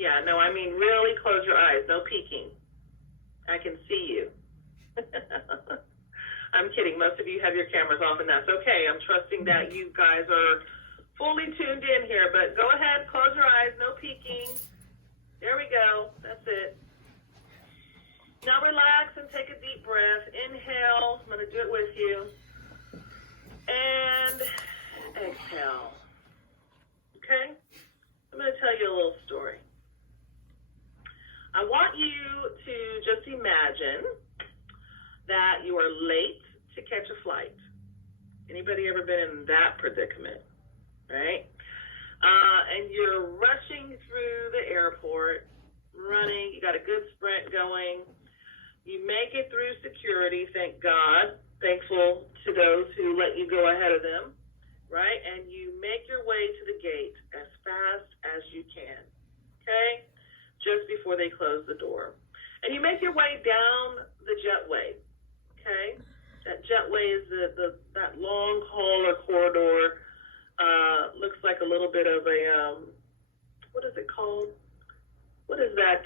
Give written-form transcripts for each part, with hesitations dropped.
Yeah, no, I mean really close your eyes. No peeking. I can see you. I'm kidding. Most of you have your cameras off, and that's okay. I'm trusting that you guys are fully tuned in here. But go ahead, close your eyes. No peeking. There we go. That's it. Now relax and take a deep breath. Inhale. I'm going to do it with you. And exhale. Okay? I'm going to tell you a little story. I want you to just imagine that you are late to catch a flight. Anybody ever been in that predicament, right? And you're rushing through the airport, running, you got a good sprint going. You make it through security, thank God, thankful to those who let you go ahead of them, right? And you make your way to the gate as fast as you can, okay? Just before they close the door. And you make your way down the jetway, okay? That jetway is that long hall or corridor. Looks like a little bit of a, what is it called? What is that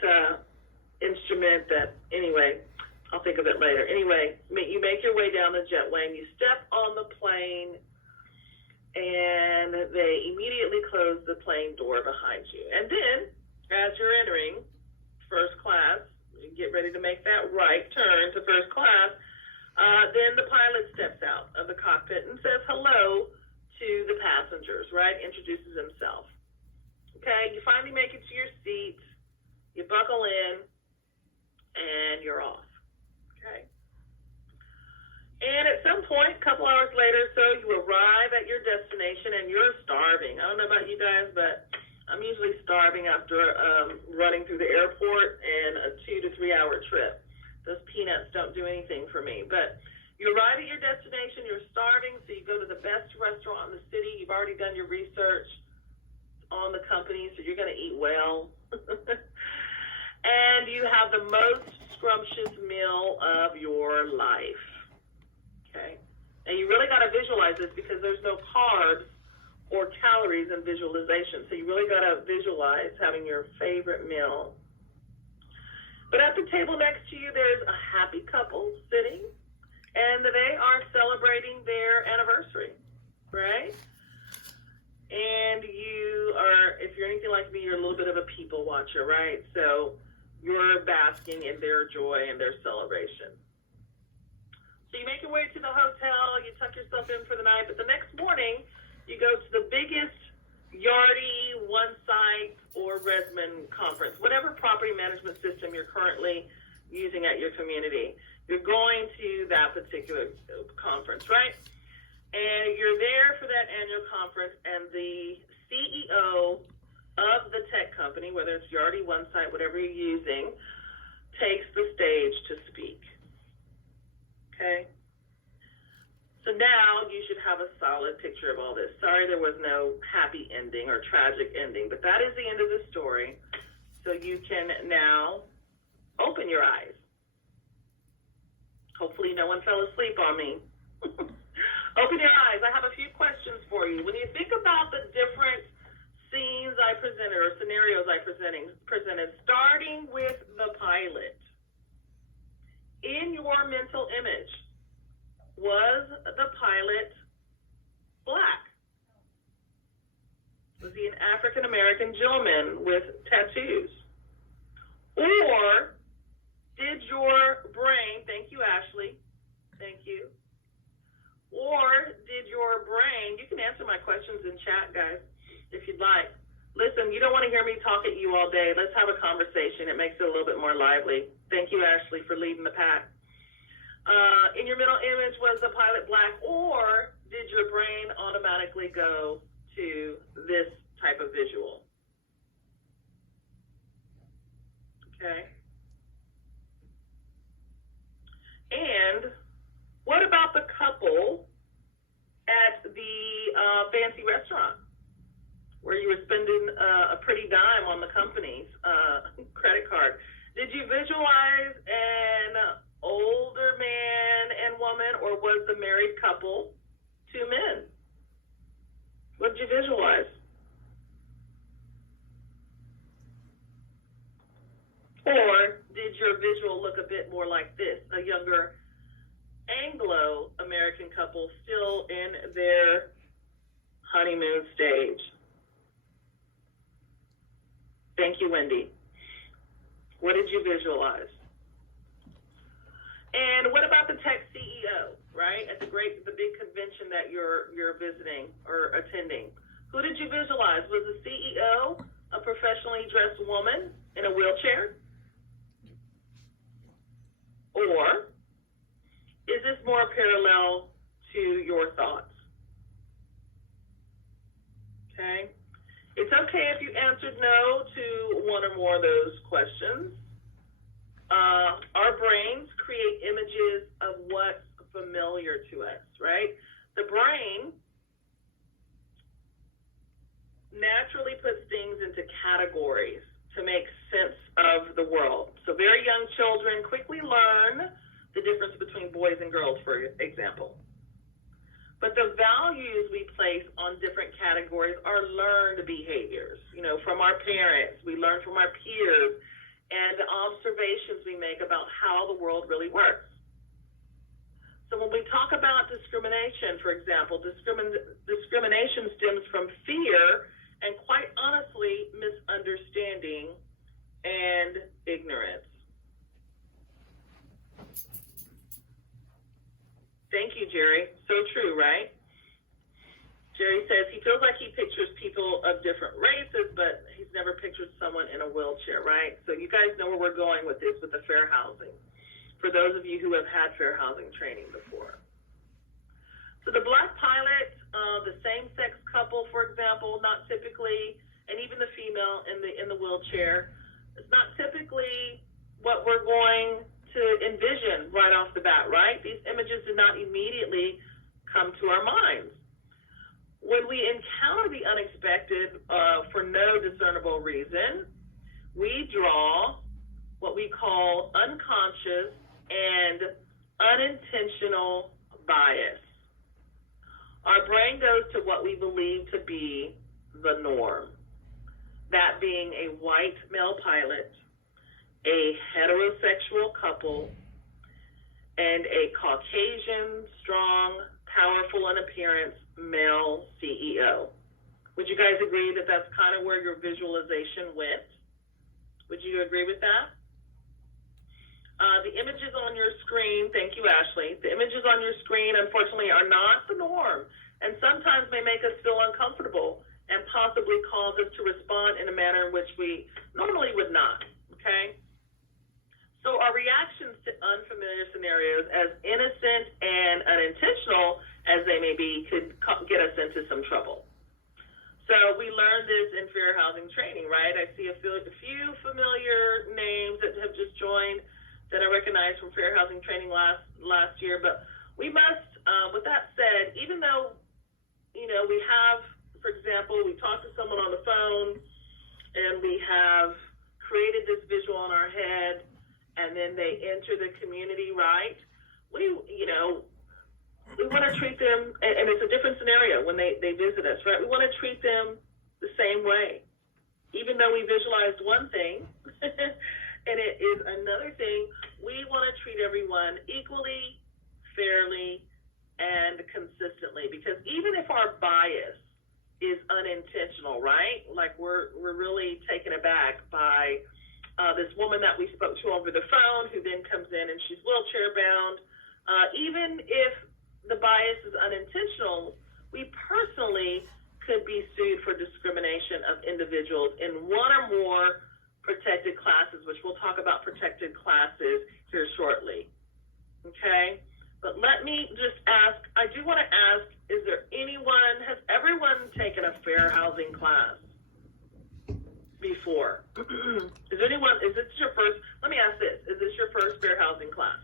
instrument that, anyway, I'll think of it later. Anyway, you make your way down the jetway and you step on the plane and they immediately close the plane door behind you. And then, as you're entering first class, you get ready to make that right turn to first class, then the pilot steps out of the cockpit and says hello to the passengers, right? Introduces himself. Okay, you finally make it to your seat, you buckle in, and you're off. Okay. And at some point, a couple hours later, so you arrive at your destination and you're starving. I don't know about you guys, but I'm usually starving after running through the airport and a 2 to 3 hour trip. Those peanuts don't do anything for me. But you arrive at your destination, you're starving, so you go to the best restaurant in the city. You've already done your research on the company, so you're going to eat well. And you have the most scrumptious meal of your life. Okay? And you really got to visualize this because there's no carbs or calories in visualization. So you really got to visualize having your favorite meal. But at the table next to you, there's a happy couple sitting, and they are celebrating their anniversary, right? And you are, if you're anything like me, you're a little bit of a people watcher, right? So you're basking in their joy and their celebration. So you make your way to the hotel, you tuck yourself in for the night, but the next morning, you go to the biggest Yardi, OneSite, or Resman conference, whatever property management system you're currently using at your community. You're going to that particular conference, right? And you're there for that annual conference, and the CEO of the tech company, whether it's Yardi, OneSite, whatever you're using, takes the stage to speak. Okay? So now you should have a solid picture of all this. Sorry there was no happy ending or tragic ending, but that is the end of the story. So you can now open your eyes. Hopefully no one fell asleep on me. Open your eyes. I have a few questions for you. When you think about the different scenes I presented or scenarios I presented, starting with the pilot, in your mental image, was the pilot black? Was he an African-American gentleman with tattoos? Or did your brain, thank you, Ashley, thank you, or did your brain, you can answer my questions in chat, guys, if you'd like. Listen, you don't want to hear me talk at you all day. Let's have a conversation. It makes it a little bit more lively. Thank you, Ashley, for leading the pack. In your mental image, was the pilot black, or did your brain automatically go to this type of visual? Okay. And what about the couple at the fancy restaurant where you were spending a pretty dime on the company's credit card? Did you visualize an older man and woman, or was the married couple two men? What did you visualize? visual look a bit more like this: a younger Anglo-American couple still in their honeymoon stage. Thank you, Wendy. What did you visualize? And what about the tech CEO, right? At the big convention that you're visiting or attending. Who did you visualize? Was the CEO a professionally dressed woman in a wheelchair? Or is this more parallel to your thoughts? Okay. It's okay if you answered no to one or more of those questions. Our brains create images of what's familiar to us, right? The brain naturally puts things into categories to make sense of the world. So very young children quickly learn the difference between boys and girls, for example. But the values we place on different categories are learned behaviors, from our parents. We learn from our peers and the observations we make about how the world really works. So when we talk about discrimination, for example, discrimination stems from fear and, quite honestly, misunderstanding and ignorance. Thank you, Jerry. So true, right? Jerry says he feels like he pictures people of different races, but he's never pictured someone in a wheelchair, right? So you guys know where we're going with this, with the fair housing, for those of you who have had fair housing training before. So the black pilot, the same-sex couple, for example, not typically, and even the female in the wheelchair, it's not typically what we're going to envision right off the bat, right? These images do not immediately come to our minds. When we encounter the unexpected for no discernible reason, we draw what we call unconscious and unintentional bias. Our brain goes to what we believe to be the norm, that being a white male pilot, a heterosexual couple, and a Caucasian, strong, powerful in appearance male CEO. Would you guys agree that that's kind of where your visualization went? Would you agree with that? The images on your screen, thank you, Ashley. The images on your screen, unfortunately, are not the norm, and sometimes may make us feel uncomfortable and possibly cause us to respond in a manner in which we normally would not, okay? So our reactions to unfamiliar scenarios, as innocent and unintentional as they may be, could get us into some trouble. So we learned this in fair housing training, right? I see a few familiar names that have just joined that I recognized from fair housing training last year. But we must, with that said, even though, we have, for example, we talk to someone on the phone and we have created this visual in our head, and then they enter the community, right? We want to treat them, and it's a different scenario when they visit us, right? We want to treat them the same way, even though we visualized one thing, and it is another thing. We want to treat everyone equally, fairly, and consistently, because even if our bias is unintentional, right? Like we're really taken aback by this woman that we spoke to over the phone, who then comes in and she's wheelchair bound. Even if the bias is unintentional, we personally could be sued for discrimination of individuals in one or more protected classes, which we'll talk about protected classes here shortly. Okay? But let me just ask, I do want to ask, has everyone taken a fair housing class before? Is this your first, let me ask this, is this your first fair housing class?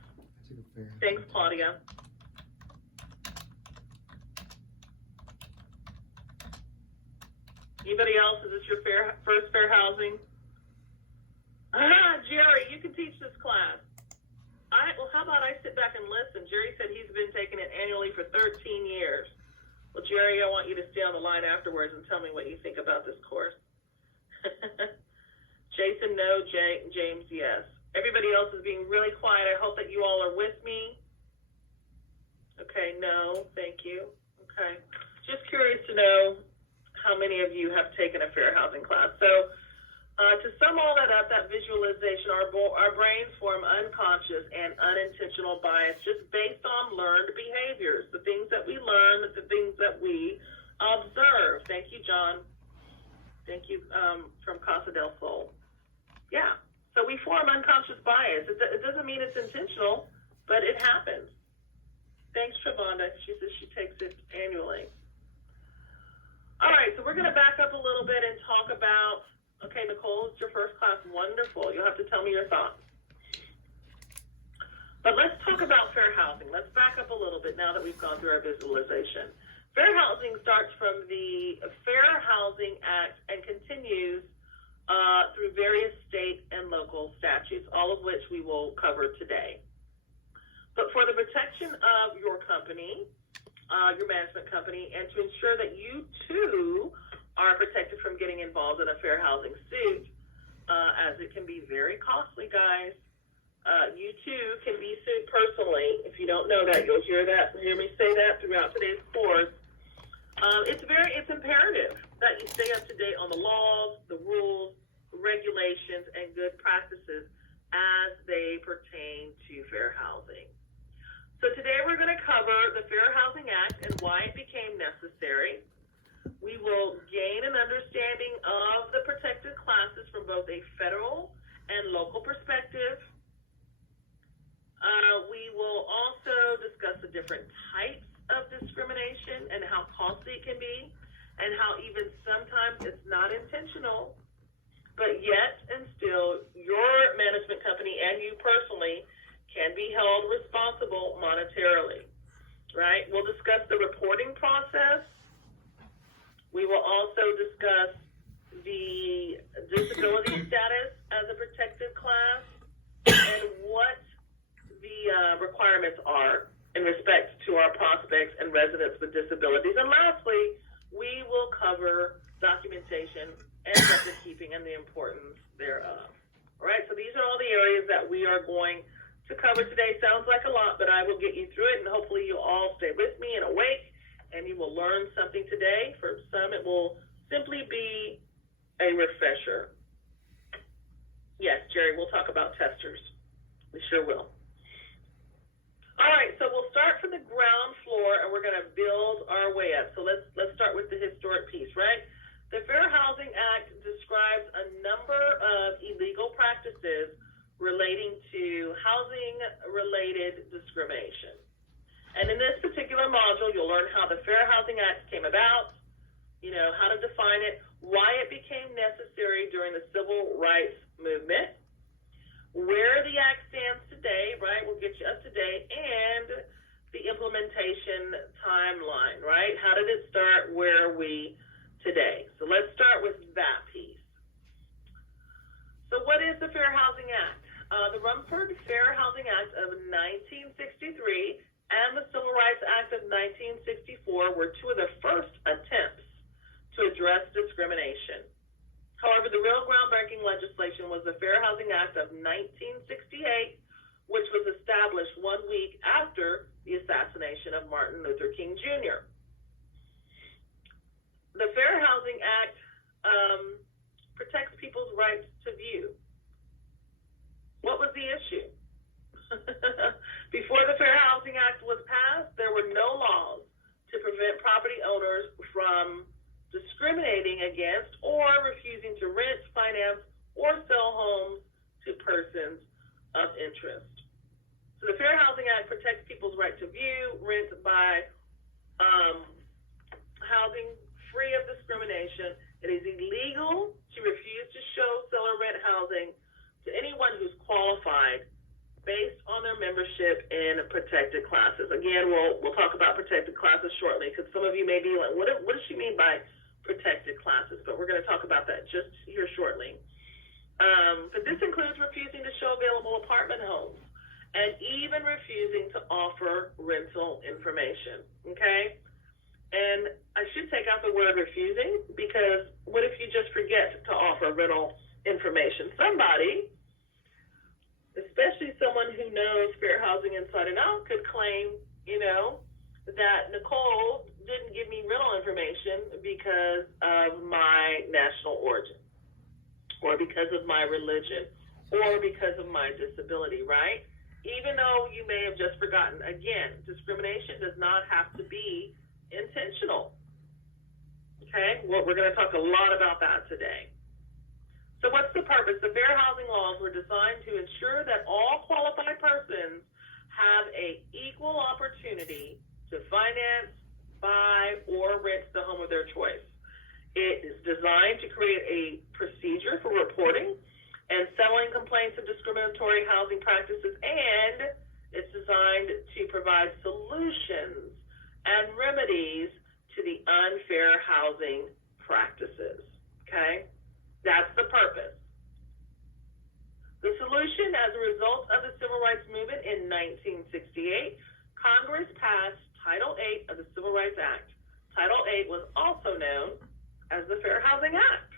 Thanks, Claudia. Anybody else, is this your first fair housing? Jerry, you can teach this class. All right, well, how about I sit back and listen? Jerry said he's been taking it annually for 13 years. Well, Jerry, I want you to stay on the line afterwards and tell me what you think about this course. Jason, no. James, yes. Everybody else is being really quiet. I hope that you all are with me. Okay, no, thank you. Okay. Just curious to know how many of you have taken a fair housing class. So to sum all that up, that visualization, our brains form unconscious and unintentional bias just based on learned behaviors, the things that we learn, the things that we observe. Thank you, John. Thank you from Casa del Sol. Yeah. So we form unconscious bias. It doesn't mean it's intentional, but it happens. Thanks, Trevonda. She says she takes it annually. All right, so we're going to back up a little bit and talk about, okay, Nicole, it's your first class. Wonderful. You'll have to tell me your thoughts. But let's talk about fair housing. Let's back up a little bit now that we've gone through our visualization. Fair housing starts from the Fair Housing Act and continues through various state and local statutes, all of which we will cover today. But for the protection of your company, your management company, and to ensure that you too are protected from getting involved in a fair housing suit, as it can be very costly, guys. You too can be sued personally. If you don't know that, you'll hear me say that throughout today's course. It's imperative that you stay up to date on the laws, the rules, regulations, and good practices as they pertain to fair housing. So today we're going to cover the Fair Housing Act and why it became necessary. We will gain an understanding of the protected classes from both a federal and local perspective. We will also discuss the different types of discrimination and how costly it can be, and how even sometimes it's not intentional, but yet and still your management company and you personally can be held responsible monetarily, right? We'll discuss the reporting process. We will also discuss the disability status as a protected class and what the requirements are in respect to our prospects and residents with disabilities. And lastly, we will cover documentation and record keeping and the importance thereof. All right, so these are all the areas that we are going to cover today. Sounds like a lot, but I will get you through it, and hopefully you'll all stay with me and awake, and you will learn something today. For some, it will simply be a refresher. Yes, Jerry, we'll talk about testers. We sure will. All right, so we'll start from the ground floor, and we're going to build our way up. So let's start with the historic piece, right? The Fair Housing Act describes a number of illegal practices relating to housing-related discrimination. And in this particular module, you'll learn how the Fair Housing Act came about, how to define it, why it became necessary during the Civil Rights Movement, where the Act stands today, right? We'll get you up to date, and the implementation timeline, right? How did it start? Where are we today? So let's start with that piece. So what is the Fair Housing Act? The Rumford Fair Housing Act of 1963 and the Civil Rights Act of 1964 were two of the first attempts to address discrimination. However, the real groundbreaking legislation was the Fair Housing Act of 1968, which was established 1 week after the assassination of Martin Luther King Jr. The Fair Housing Act protects people's rights to view. What was the issue? Before the Fair Housing Act was passed, there were no laws to prevent property owners from discriminating against or refusing to rent, finance, or sell homes to persons of interest. So the Fair Housing Act protects people's right to view, rent, buy housing free of discrimination. It is illegal to refuse to show, sell, or rent housing to anyone who's qualified based on their membership in protected classes. Again, we'll talk about protected classes shortly, because some of you may be like, what does she mean by protected classes? But we're going to talk about that just here shortly. But this includes refusing to show available apartment homes and even refusing to offer rental information, okay? And I should take out the word refusing, because what if you just forget to offer rental information? Somebody especially someone who knows fair housing inside and out, could claim, that Nicole didn't give me rental information because of my national origin, or because of my religion, or because of my disability, right? Even though you may have just forgotten. Again, discrimination does not have to be intentional. Okay? Well, we're going to talk a lot about that today. So what's the purpose? The fair housing laws were designed to ensure that all qualified persons have an equal opportunity to finance, buy, or rent the home of their choice. It is designed to create a procedure for reporting and settling complaints of discriminatory housing practices, and it's designed to provide solutions and remedies to the unfair housing practices, okay? That's the purpose. The solution, as a result of the Civil Rights Movement in 1968, Congress passed Title VIII of the Civil Rights Act. Title VIII was also known as the Fair Housing Act.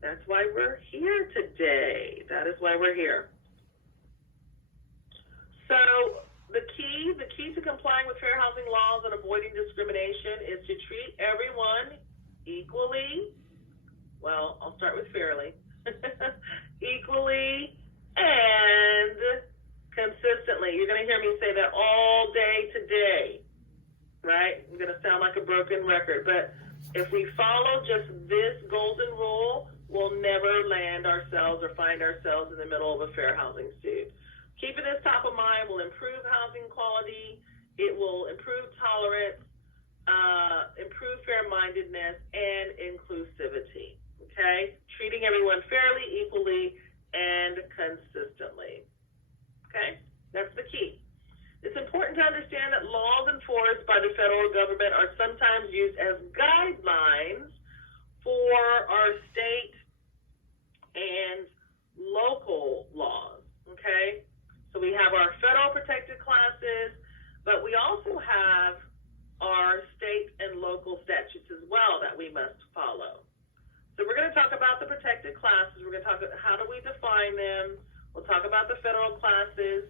That's why we're here today. That is why we're here. So the key to complying with fair housing laws and avoiding discrimination is to treat everyone equally. Well, I'll start with fairly. Equally and consistently. You're going to hear me say that all day today, right? I'm going to sound like a broken record, but if we follow just this golden rule, we'll never land ourselves or find ourselves in the middle of a fair housing suit. Keeping this top of mind will improve housing quality, it will improve tolerance, improve fair-mindedness, and inclusivity, okay? Treating everyone fairly, equally, and consistently, okay? That's the key. It's important to understand that laws enforced by the federal government are sometimes used as guidelines for our state and local laws, okay? So we have our federal protected classes, but we also have our state and local statutes as well that we must follow. So we're going to talk about the protected classes. We're going to talk about how do we define them. We'll talk about the federal classes.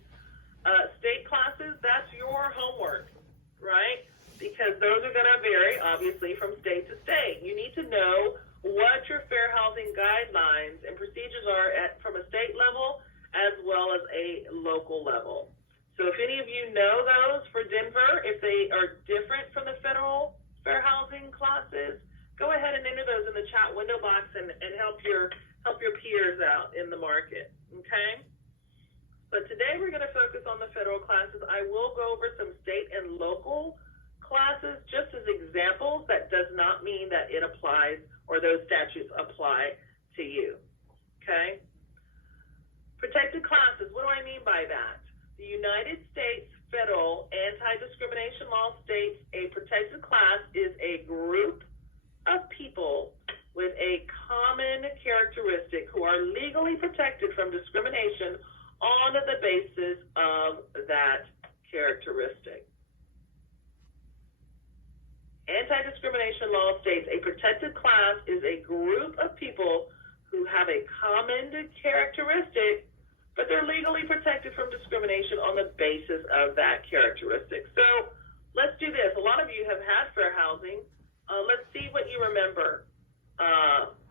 State classes, that's your homework, right? Because those are going to vary, obviously, from state to state. You need to know what your fair housing guidelines and procedures are from a state level as well as a local level. So if any of you know those for Denver, if they are different from the federal fair housing classes, go ahead and enter those in the chat window box and help your peers out in the market, okay? But today we're going to focus on the federal classes. I will go over some state and local classes just as examples. That does not mean that it applies or those statutes apply to you, okay? Protected classes, what do I mean by that? The United States federal anti-discrimination law states a protected class is a group of people with a common characteristic who are legally protected from discrimination on the basis of that characteristic. Anti-discrimination law states a protected class is a group of people who have a common characteristic, but they're legally protected from discrimination on the basis of that characteristic. So let's do this. A lot of you have had fair housing. Let's see what you remember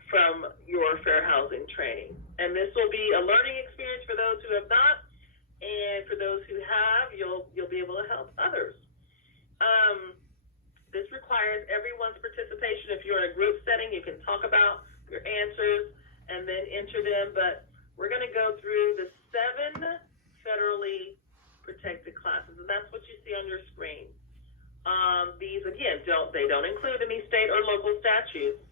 from your fair housing training. And this will be a learning experience for those who have not, and for those who have, you'll be able to help others. This requires everyone's participation. If you're in a group setting, you can talk about your answers and then enter them, but we're going to go through the 7 federally protected classes, and that's what you see on your screen. These, again, they don't include any state or local statutes.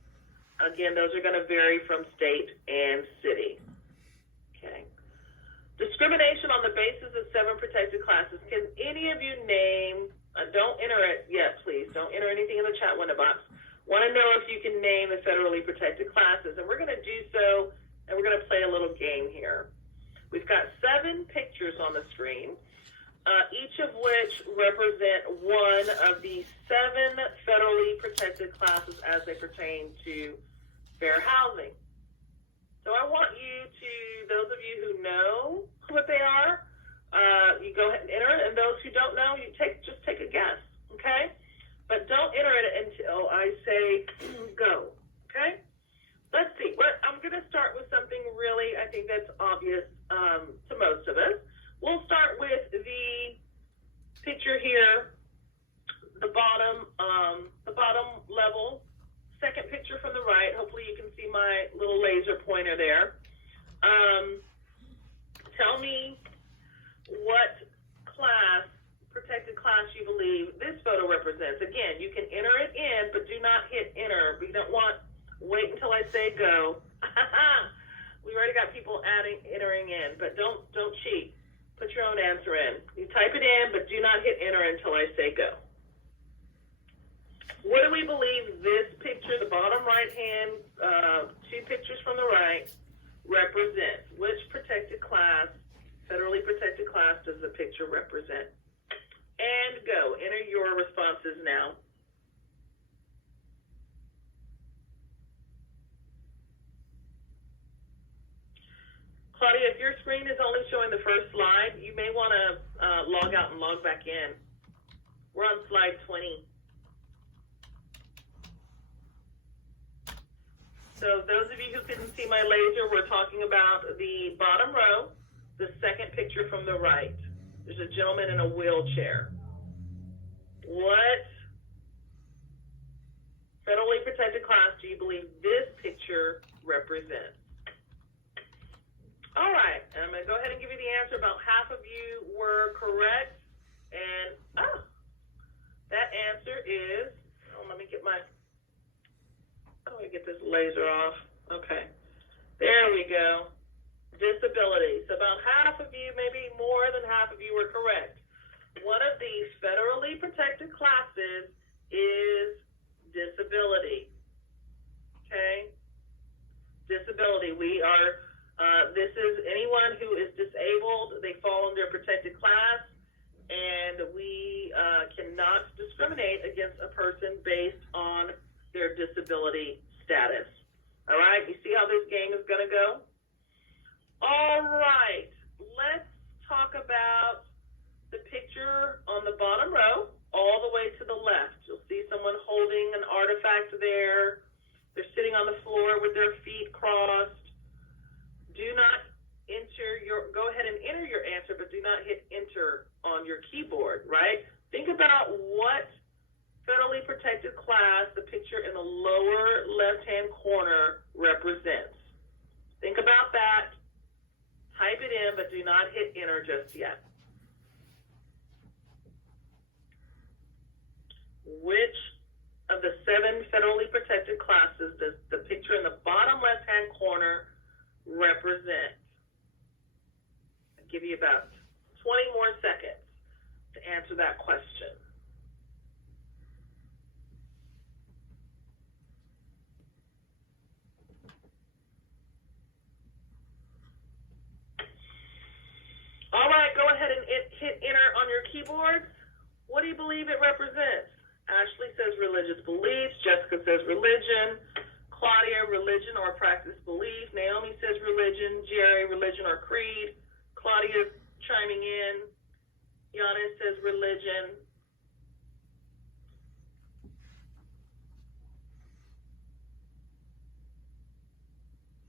Again, those are going to vary from state and city. Okay. Discrimination on the basis of 7 protected classes. Can any of you name, don't enter it yet, please. Don't enter anything in the chat window box. Want to know if you can name the federally protected classes. And we're going to do so, and we're going to play a little game here. We've got 7 pictures on the screen, each of which represent one of the 7 federally protected classes as they pertain to fair housing. So I want you to, those of you who know what they are, you go ahead and enter it, and those who don't know, you just take a guess, okay? But don't enter it until I say go, okay? Let's see. I'm going to start with something really, I think that's obvious to most of us. We'll start with the picture here, the bottom level, second picture from the right. Hopefully you can see my little laser pointer there. Tell me what class, protected class, you believe this photo represents. Again, you can enter it in, but do not hit enter. We don't want, wait until I say go. We already got people entering in, but don't cheat. Put your own answer in. You type it in, but do not hit enter until I say go. What do we believe this picture, the bottom right hand, two pictures from the right, represents? Which protected class, federally protected class, does the picture represent? And go. Enter your responses now. Claudia, if your screen is only showing the first slide, you may want to log out and log back in. We're on slide 20. So those of you who couldn't see my laser, we're talking about the bottom row, the second picture from the right. There's a gentleman in a wheelchair. What federally protected class do you believe this picture represents? All right, and I'm going to go ahead and give you the answer. About half of you were correct, and that answer is, let me get this laser off. Okay, there we go. Disability. So about half of you, maybe more than half of you, were correct. One of these federally protected classes is disability. Okay? Disability. We are, this is anyone who is disabled. They fall under a protected class, and we cannot discriminate against a person based on their disability status. All right? You see how this game is going to go? All right, let's talk about the picture on the bottom row, all the way to the left. You'll see someone holding an artifact there. They're sitting on the floor with their feet crossed. Do not go ahead and enter your answer, but do not hit enter on your keyboard, right? Think about what federally protected class the picture in the lower left-hand corner represents. Think about that. Type it in, but do not hit enter just yet. Which of the 7 federally protected classes does the picture in the bottom left-hand corner represent? I'll give you about 20 more seconds to answer that question. All right, go ahead and hit enter on your keyboard. What do you believe it represents? Ashley says religious beliefs. Jessica says religion. Claudia, religion or practice belief. Naomi says religion. Jerry, religion or creed. Claudia chiming in. Giannis says religion.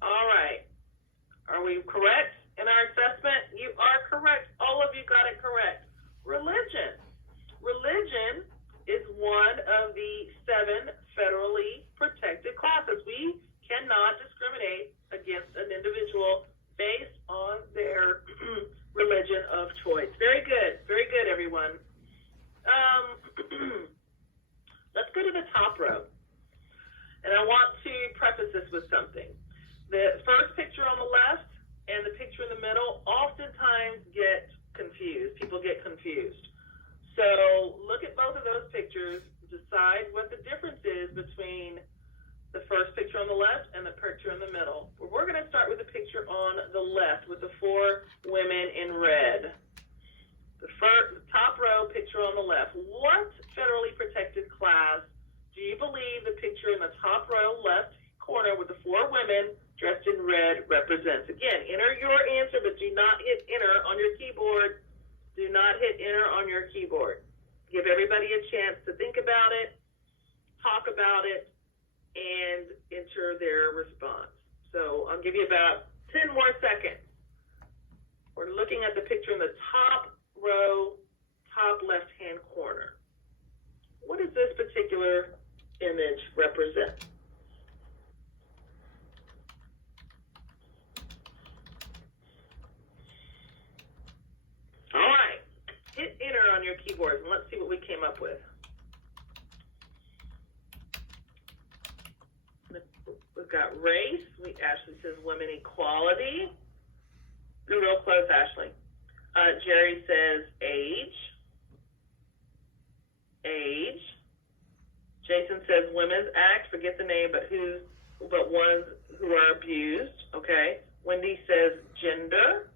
All right. Are we correct in our assessment? You are correct. All of you got it correct. Religion. Religion is one of the 7 federally protected classes. We cannot discriminate against an individual based on their religion of choice. Very good. Very good, everyone. Let's go to the top row. And I want to preface this with something. The first picture on the left and the picture in the middle oftentimes get confused. People get confused. So look at both of those pictures, decide what the difference is between the first picture on the left and the picture in the middle. But we're going to start with the picture on the left with the 4 women in red. The top row picture on the left. What federally protected class do you believe the picture in the top row left corner with the 4 women dressed in red represents. Again, enter your answer, but do not hit enter on your keyboard. Do not hit enter on your keyboard. Give everybody a chance to think about it, talk about it, and enter their response. So I'll give you about 10 more seconds. We're looking at the picture in the top row, top left-hand corner. What does this particular image represent? All right, hit enter on your keyboard and let's see what we came up with. We've got race. Ashley says women equality. You're real close, Ashley. Jerry says age. Age. Jason says Women's Act. Forget the name, but ones who are abused. Okay. Wendy says gender.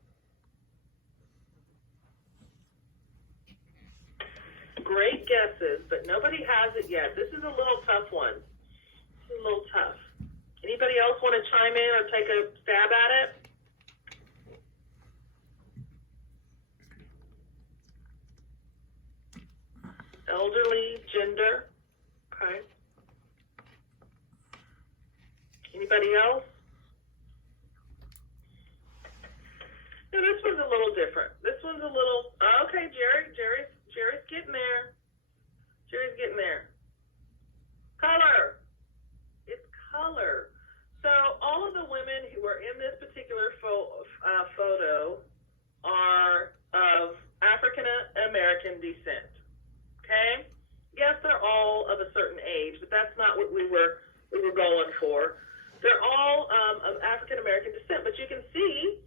Great guesses, but nobody has it yet. This is a little tough one. This is a little tough. Anybody else want to chime in or take a stab at it? Elderly, gender. Okay. Anybody else? No, this one's a little different. This one's a little, okay, Jerry's getting there. Jerry's getting there. Color. It's color. So all of the women who are in this particular photo are of African American descent. Okay? Yes, they're all of a certain age, but that's not what we were going for. They're all of African American descent, but you can see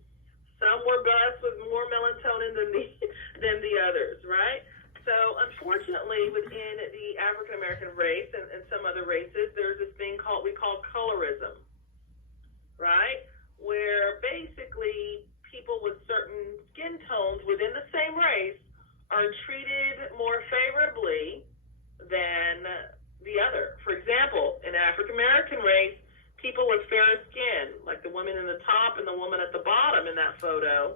some were blessed with more melatonin than the others, right? So unfortunately, within the African American race and some other races, there's this thing we call colorism, right? Where basically people with certain skin tones within the same race are treated more favorably than the other. For example, in African American race, people with fairer skin, like the woman in the top and the woman at the bottom in that photo,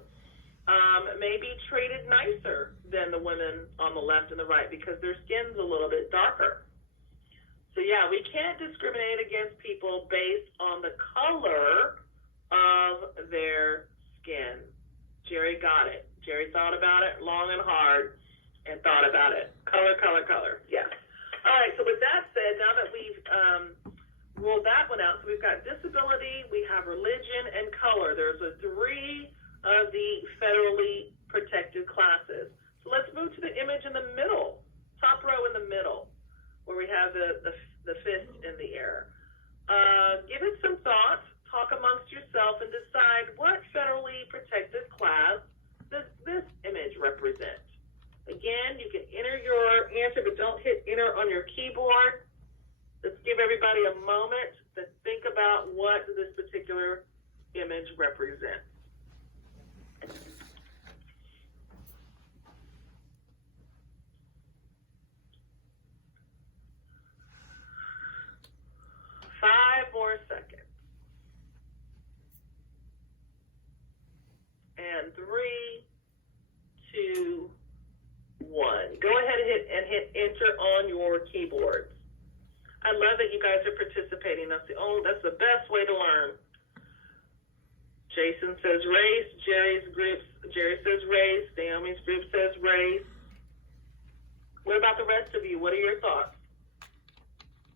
may be treated nicer than the women on the left and the right because their skin's a little bit darker. So yeah, we can't discriminate against people based on the color of their skin. Jerry got it. Jerry thought about it long and hard and thought about it. Color, color, color. Yes. All right, so with that said, now that we've ruled that one out, so we've got disability, we have religion, and color. There's three of the federally protected classes. So let's move to the image in the middle, top row in the middle, where we have the fist in the air. Give it some thought, talk amongst yourself, and decide what federally protected class does this image represent. Again, you can enter your answer, but don't hit enter on your keyboard. Let's give everybody a moment to think about what this particular image represents. Five more seconds. And 3, 2, 1. Go ahead and hit enter on your keyboards. I love that you guys are participating. That's the best way to learn. Jason says race. Jerry says race. Naomi's group says race. What about the rest of you? What are your thoughts?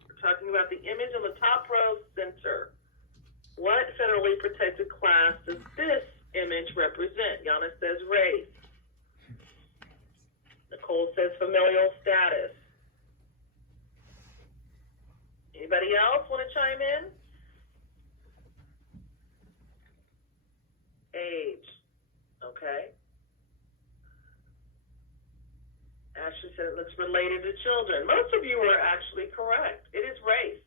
We're talking about the image on the top row center. What federally protected class does this image represent? Yana says race. Nicole says familial status. Anybody else want to chime in? Age. Okay. Ashley said it looks related to children. Most of you are actually correct. It is race.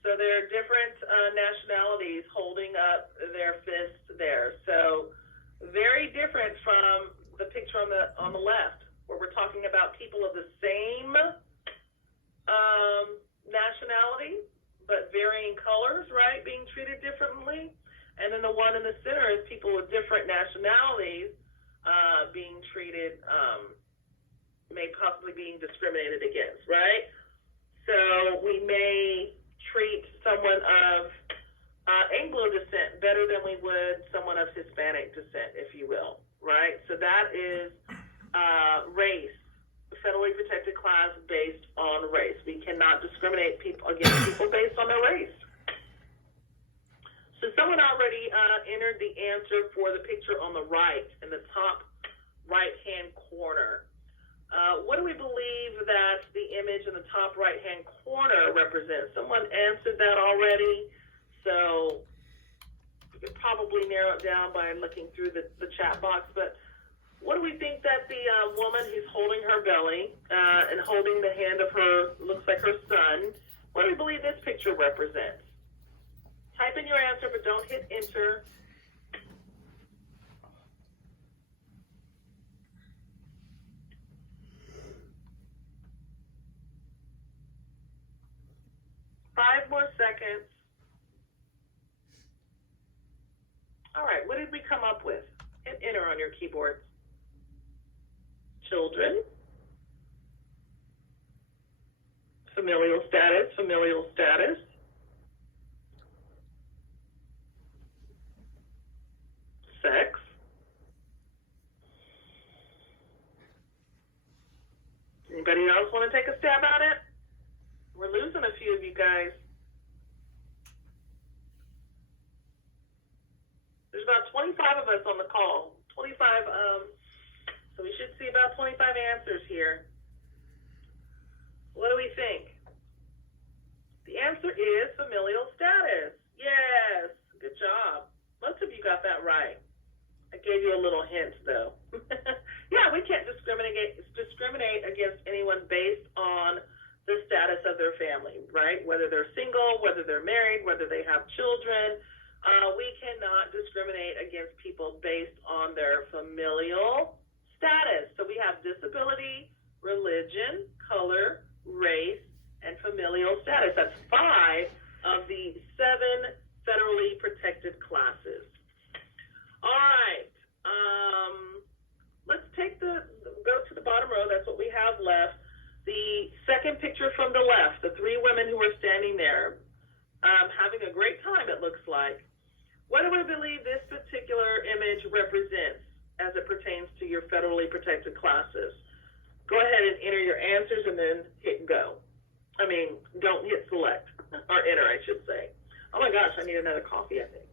So there are different nationalities holding up their fists there. So very different from the picture on the left, where we're talking about people of the same nationality, but varying colors, right, being treated differently. And then the one in the center is people with different nationalities being treated, may possibly being discriminated against, right? So we may treat someone of Anglo descent better than we would someone of Hispanic descent, if you will, right? So that is race, federally protected class based on race. We cannot discriminate against people based on their race. So someone already entered the answer for the picture on the right, in the top right-hand corner. What do we believe that the image in the top right-hand corner represents? Someone answered that already, so you could probably narrow it down by looking through the chat box. But what do we think that the woman who's holding her belly and holding the hand of her, looks like her son, what do we believe this picture represents? Type in your answer, but don't hit enter. Five more seconds. All right, what did we come up with? Hit enter on your keyboard. Children. Familial status, familial status. Sex. Anybody else want to take a stab at it? We're losing a few of you guys. There's about 25 of us on the call. 25, so we should see about 25 answers here. What do we think? The answer is familial status. Yes, good job. Most of you got that right. I gave you a little hint, though. Yeah, we can't discriminate against anyone based on the status of their family, right? Whether they're single, whether they're married, whether they have children. We cannot discriminate against people based on their familial status. So we have disability, religion, color, race, and familial status. That's 5 of the 7 federally protected classes. All right. Let's go to the bottom row. That's what we have left. The second picture from the left, the 3 women who are standing there, having a great time, it looks like. What do we believe this particular image represents as it pertains to your federally protected classes? Go ahead and enter your answers and then hit go. Don't hit select, or enter, I should say. Oh my gosh, I need another coffee, I think.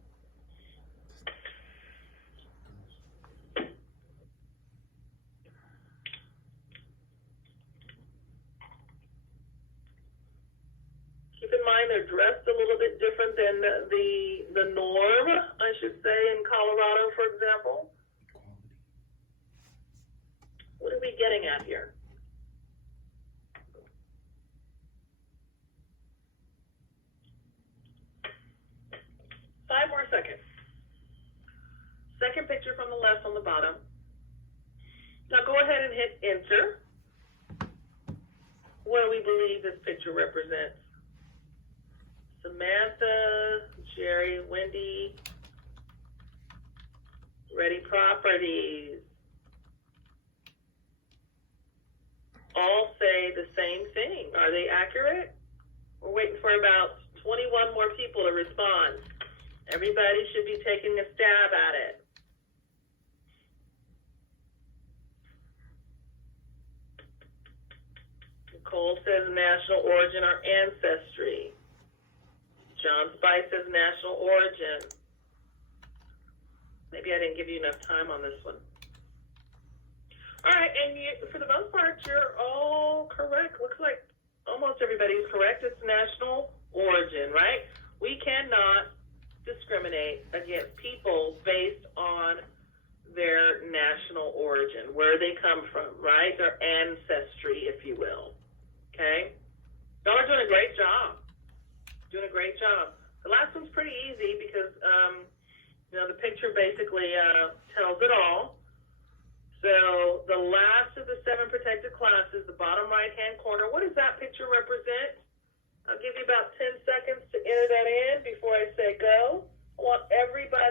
Keep in mind they're dressed a little bit different than the norm, I should say, in Colorado, for example. What are we getting at here? Five more seconds. Second picture from the left on the bottom. Now go ahead and hit enter. What do we believe this picture represents? Samantha, Jerry, Wendy, Ready Properties. All say the same thing. Are they accurate? We're waiting for about 21 more people to respond. Everybody should be taking a stab at it. Nicole says national origin or ancestry. John Spice says national origin. Maybe I didn't give you enough time on this one. All right, and for the most part, you're all correct. Looks like almost everybody's correct. It's national origin, right? We cannot discriminate against people based on their national origin, where they come from, right? Their ancestry, if you will. Okay? Y'all are doing a great job. Doing a great job. The last one's pretty easy because, the picture basically tells it all. So the last of the 7 protected classes, the bottom right-hand corner, what does that picture represent? I'll give you about 10 seconds to enter that in before I say go. I want everybody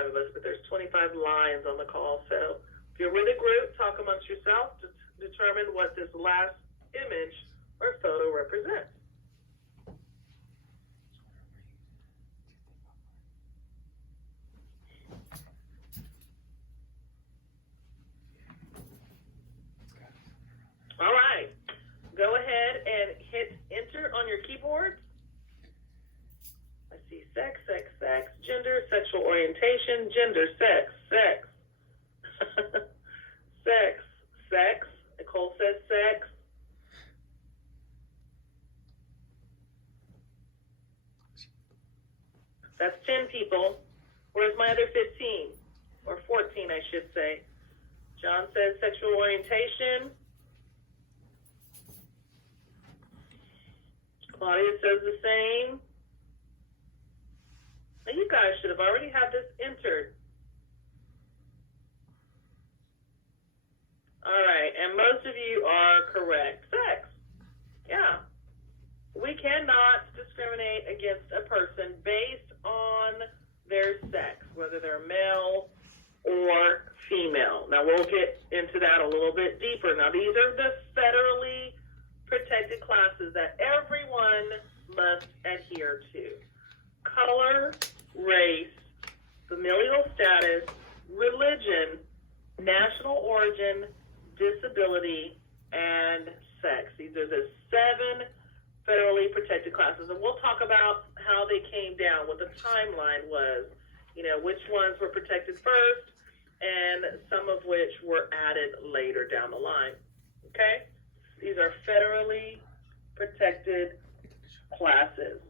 25 of us, but there's 25 lines on the call. So if you're with a group, talk amongst yourself to determine what this last image or photo represents. All right, go ahead and hit enter on your keyboard. I see sex, sex, sex, gender, sexual orientation, gender, sex, sex, sex, sex. Nicole says sex. That's 10 people. Where's my other 15? Or 14, I should say. John says sexual orientation. Claudia says the same. Now you guys should have already had this entered. All right, and most of you are correct. Sex. Yeah. We cannot discriminate against a person based on their sex, whether they're male or female. Now we'll get into that a little bit deeper. Now these are the federally protected classes that everyone must adhere to. Color, race, familial status, religion, national origin, disability, and sex. These are the 7 federally protected classes, and we'll talk about how they came down, what the timeline was, which ones were protected first, and some of which were added later down the line. Okay? These are federally protected classes.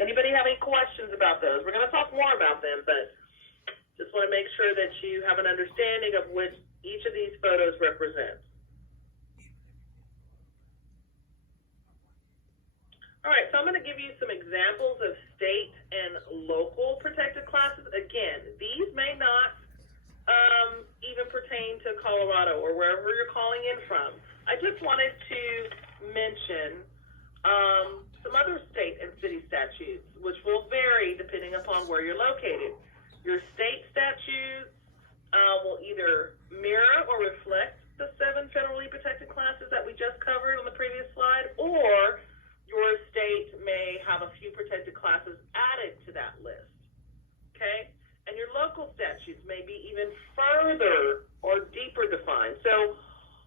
Anybody have any questions about those? We're going to talk more about them, but just want to make sure that you have an understanding of which each of these photos represents. All right, so I'm going to give you some examples of state and local protected classes. Again, these may not even pertain to Colorado or wherever you're calling in from. I just wanted to mention some other state and city statutes, which will vary depending upon where you're located. Your state statutes will either mirror or reflect the 7 federally protected classes that we just covered on the previous slide, or your state may have a few protected classes added to that list, okay? And your local statutes may be even further or deeper defined. So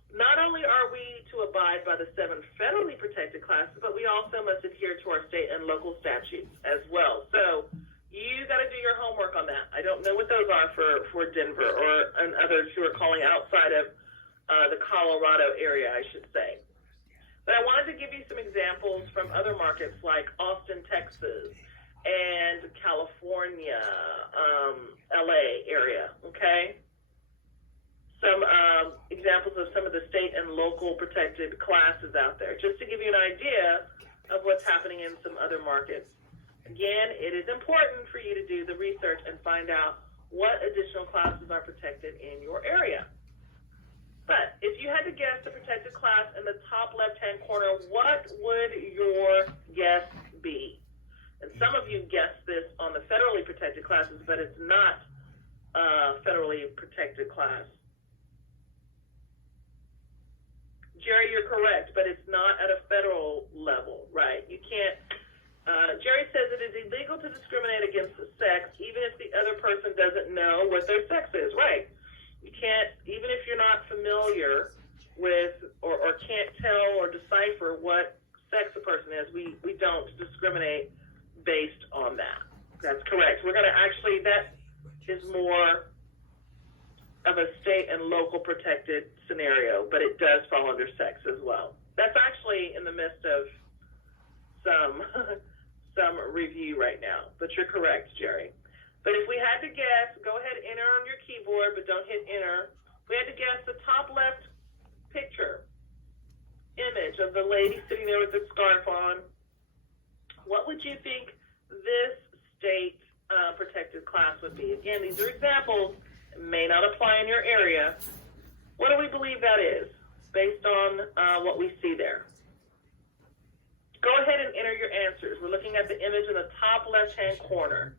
not only are we to abide by the 7 federally protected classes, but we also must adhere to our state and local statutes as well. So you got to do your homework on that. I don't know what those are for Denver and others who are calling outside of the Colorado area, I should say. But I wanted to give you some examples from other markets like Austin, Texas, and California, LA area, okay? Some examples of some of the state and local protected classes out there, just to give you an idea of what's happening in some other markets. Again, it is important for you to do the research and find out what additional classes are protected in your area. But if you had to guess the protected class in the top left-hand corner, what would your guess be? And some of you guessed this on the federally protected classes, but it's not a federally protected class. Jerry, you're correct, but it's not at a federal level, right? You can't, Jerry says it is illegal to discriminate against the sex, even if the other person doesn't know what their sex is, right? You can't, even if you're not familiar with or can't tell or decipher what sex a person is, we don't discriminate based on that. That's correct. We're going to actually, that is more of a state and local protected scenario, but it does fall under sex as well. That's actually in the midst of some review right now, but you're correct, Jerry. But if we had to guess, go ahead and enter on your keyboard, but don't hit enter. If we had to guess the top left picture, image of the lady sitting there with the scarf on, what would you think this state protected class would be? Again, these are examples. It may not apply in your area. What do we believe that is based on what we see there? Go ahead and enter your answers. We're looking at the image in the top left-hand corner.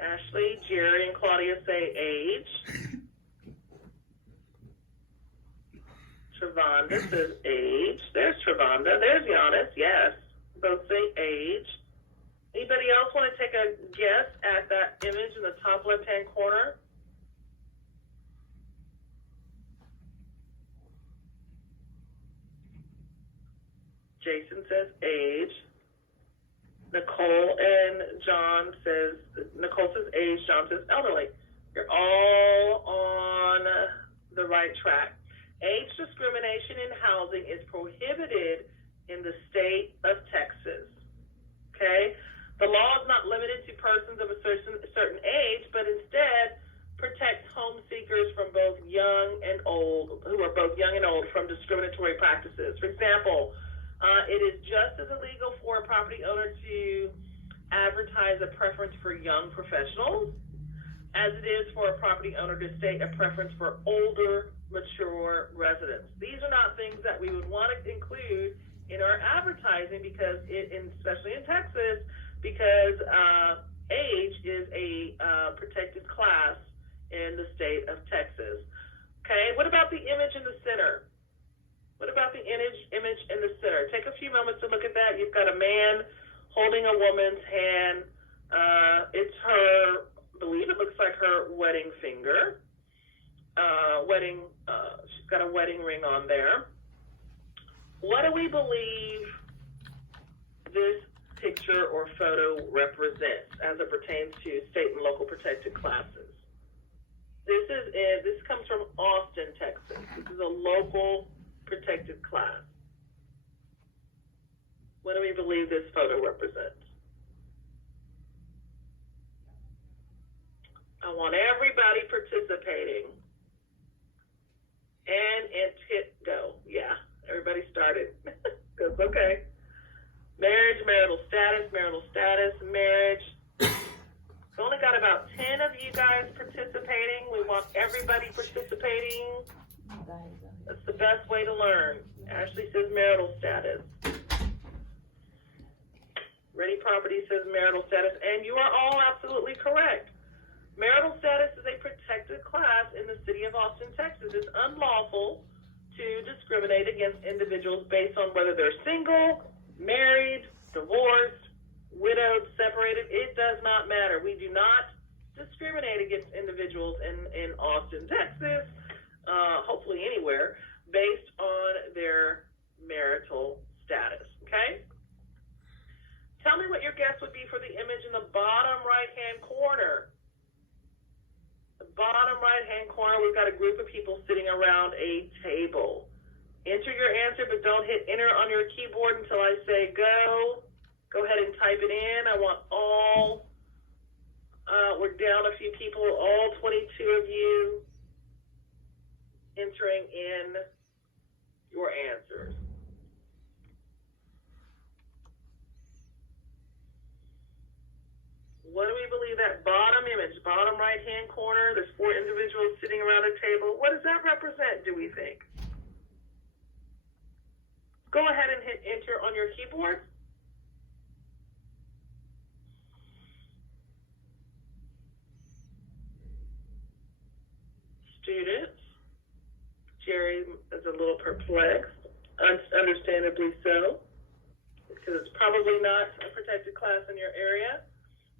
Ashley, Jerry, and Claudia say age. Trevonda says age. There's Trevonda. There's Giannis. Yes. Both say age. Anybody else want to take a guess at that image in the top left-hand corner? Jason says age. Nicole says age, John says elderly. You're all on the right track. Age discrimination in housing is prohibited in the state of Texas. Okay? The law is not limited to persons of a certain age, but instead protects home seekers from both young and old, who are both young and old, from discriminatory practices. For example, it is just as illegal for a property owner to advertise a preference for young professionals as it is for a property owner to state a preference for older, mature residents. These are not things that we would want to include in our advertising because especially in Texas, because age is a protected class in the state of Texas. Okay, what about the image in the center? What about the image in the center? Take a few moments to look at that. You've got a man holding a woman's hand. It's her, I believe it looks like her wedding finger. She's got a wedding ring on there. What do we believe this picture or photo represents as it pertains to state and local protected classes? This comes from Austin, Texas. This is a local protected class. What do we believe this photo represents? I want everybody participating. And it's hit go. Yeah, everybody started. That's okay. Marriage, marital status, marriage. We've only got about 10 of you guys participating. We want everybody participating. That's the best way to learn. Ashley says marital status. Ready Property says marital status. And you are all absolutely correct. Marital status is a protected class in the city of Austin, Texas. It's unlawful to discriminate against individuals based on whether they're single, married, divorced, widowed, separated. It does not matter. We do not discriminate against individuals in Austin, Texas, hopefully anywhere, based on their marital status, okay? Tell me what your guess would be for the image in the bottom right-hand corner. The bottom right-hand corner, we've got a group of people sitting around a table. Enter your answer, but don't hit enter on your keyboard until I say go. Go ahead and type it in. I want all, we're down a few people, all 22 of you entering in your answers. What do we believe that bottom image, bottom right-hand corner, there's 4 individuals sitting around a table. What does that represent, do we think? Go ahead and hit enter on your keyboard. Students. Jerry is a little perplexed, understandably so, because it's probably not a protected class in your area.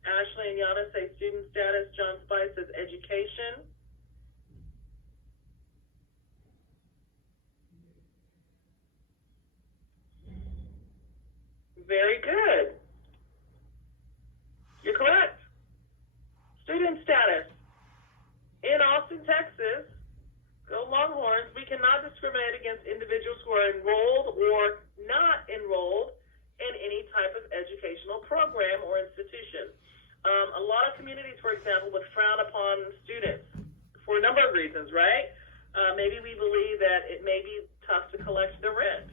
Ashley and Yana say student status. John Spice says education. Very good. You're correct. Student status. In Austin, Texas, go Longhorns, we cannot discriminate against individuals who are enrolled or not enrolled in any type of educational program or institution. A lot of communities, for example, would frown upon students for a number of reasons, right? Maybe we believe that it may be tough to collect the rent,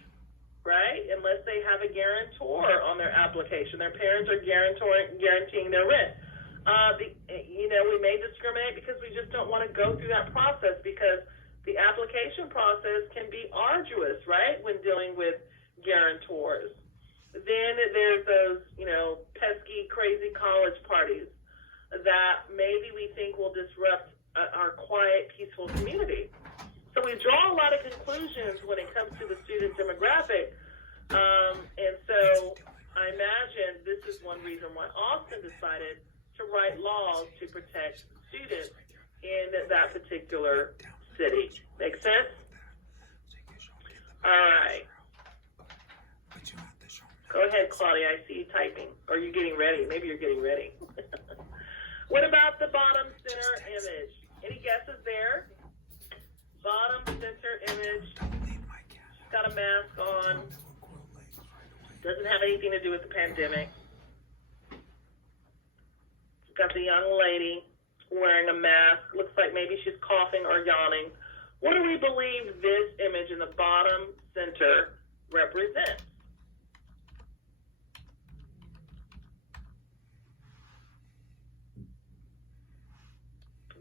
right? Unless they have a guarantor on their application. Their parents are guaranteeing their rent. We may discriminate because we just don't want to go through that process because the application process can be arduous, right, when dealing with guarantors. Then there's those, pesky, crazy college parties. that maybe we think will disrupt our quiet, peaceful community. So we draw a lot of conclusions when it comes to the student demographic. And so I imagine this is one reason why Austin decided to write laws to protect students in that particular city. Make sense? All right. Go ahead, Claudia. I see you typing. Or are you getting ready? Maybe you're getting ready. What about the bottom center image? Any guesses there? Bottom center image. She's got a mask on. Doesn't have anything to do with the pandemic. She's got the young lady wearing a mask. Looks like maybe she's coughing or yawning. What do we believe this image in the bottom center represents?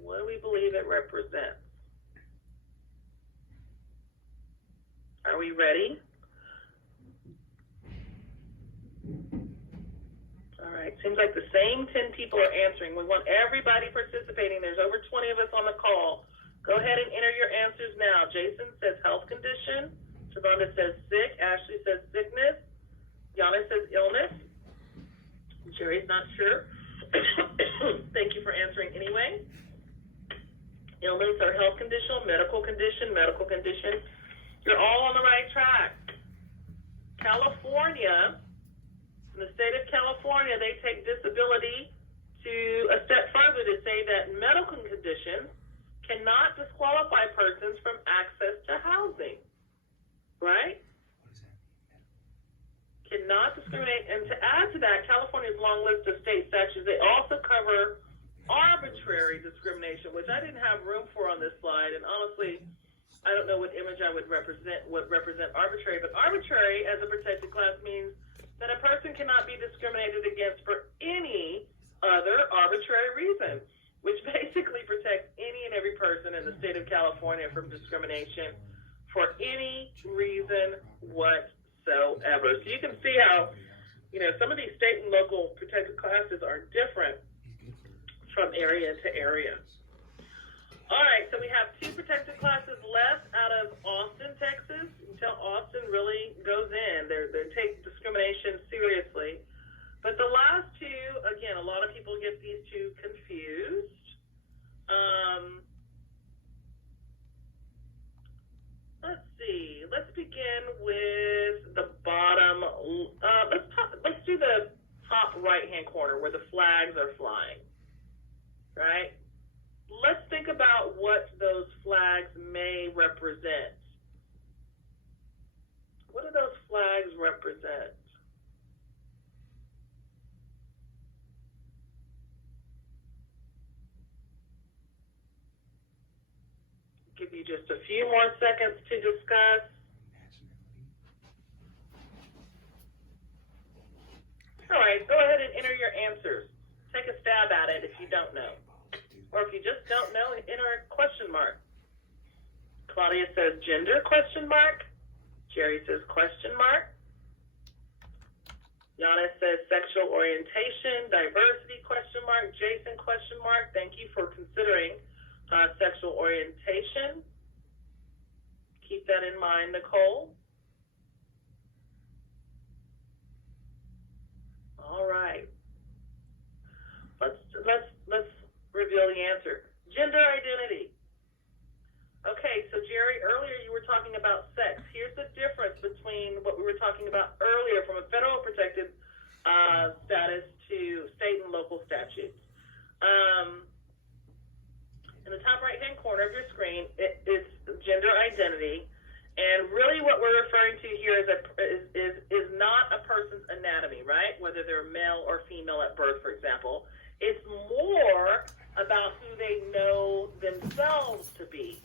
What do we believe it represents? Are we ready? All right, seems like the same 10 people are answering. We want everybody participating. There's over 20 of us on the call. Go ahead and enter your answers now. Jason says health condition. Shavonda says sick. Ashley says sickness. Yana says illness. Jerry's not sure. Thank you for answering anyway. Illness or health condition, medical condition, medical condition. You're all on the right track. California, in the state of California, they take disability to a step further to say that medical conditions cannot disqualify persons from access to housing. Right? Cannot discriminate. And to add to that, California's long list of state statutes, they also cover arbitrary discrimination, which I didn't have room for on this slide. And honestly, I don't know what image I would represent arbitrary, but arbitrary as a protected class means that a person cannot be discriminated against for any other arbitrary reason, which basically protects any and every person in the state of California from discrimination for any reason whatsoever. So you can see how, some of these state and local protected classes are different from area to area. All right, so we have 2 protected classes left out of Austin, Texas. Until Austin really goes in. They take discrimination seriously. But the last 2, again, a lot of people get these 2 confused. Let's see. Let's begin with the bottom. Let's do the top right-hand corner where the flags are flying. Right? Let's think about what those flags may represent. What do those flags represent? Give you just a few more seconds to discuss. All right, go ahead and enter your answers. Take a stab at it if you don't know. Or if you just don't know, enter a question mark. Claudia says gender, question mark. Jerry says question mark. Yana says sexual orientation, diversity, question mark. Jason, question mark. Thank you for considering sexual orientation. Keep that in mind, Nicole. All right. Let's reveal the answer. Gender identity. Okay, so Jerry, earlier you were talking about sex. Here's the difference between what we were talking about earlier from a federal protected status to state and local statutes. In the top right-hand corner of your screen, it's gender identity. And really what we're referring to here is not a person's anatomy, right? Whether they're male or female at birth, for example. It's more about who they know themselves to be,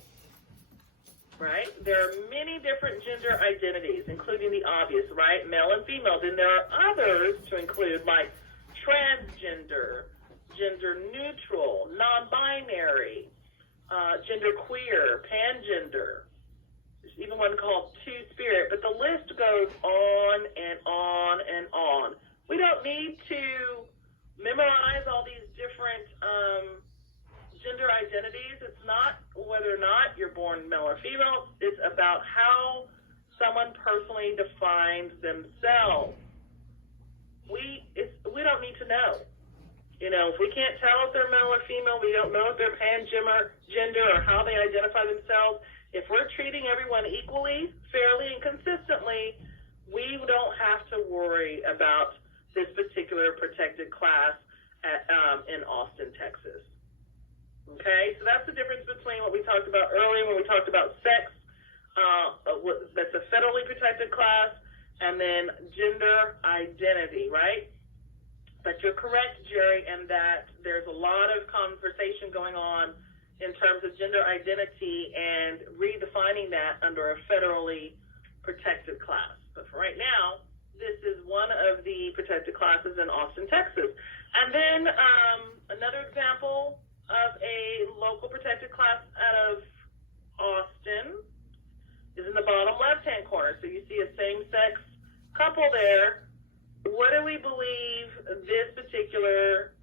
right? There are many different gender identities, including the obvious, right? Male and female. Then there are others to include like transgender, gender neutral, non-binary, gender queer, pangender. There's even one called two-spirit, but the list goes on and on and on. We don't need to memorize all these different gender identities. It's not whether or not you're born male or female. It's about how someone personally defines themselves. We don't need to know. If we can't tell if they're male or female, we don't know if they're gender or how they identify themselves. If we're treating everyone equally, fairly, and consistently, we don't have to worry about this particular protected class in Austin, Texas. Okay, so that's the difference between what we talked about earlier when we talked about sex, that's a federally protected class, and then gender identity, right? But you're correct, Jerry, in that there's a lot of conversation going on in terms of gender identity and redefining that under a federally protected class. But for right now, this is one of the protected classes in Austin, Texas. And then another example of a local protected class out of Austin is in the bottom left-hand corner. So you see a same-sex couple there. What do we believe this particular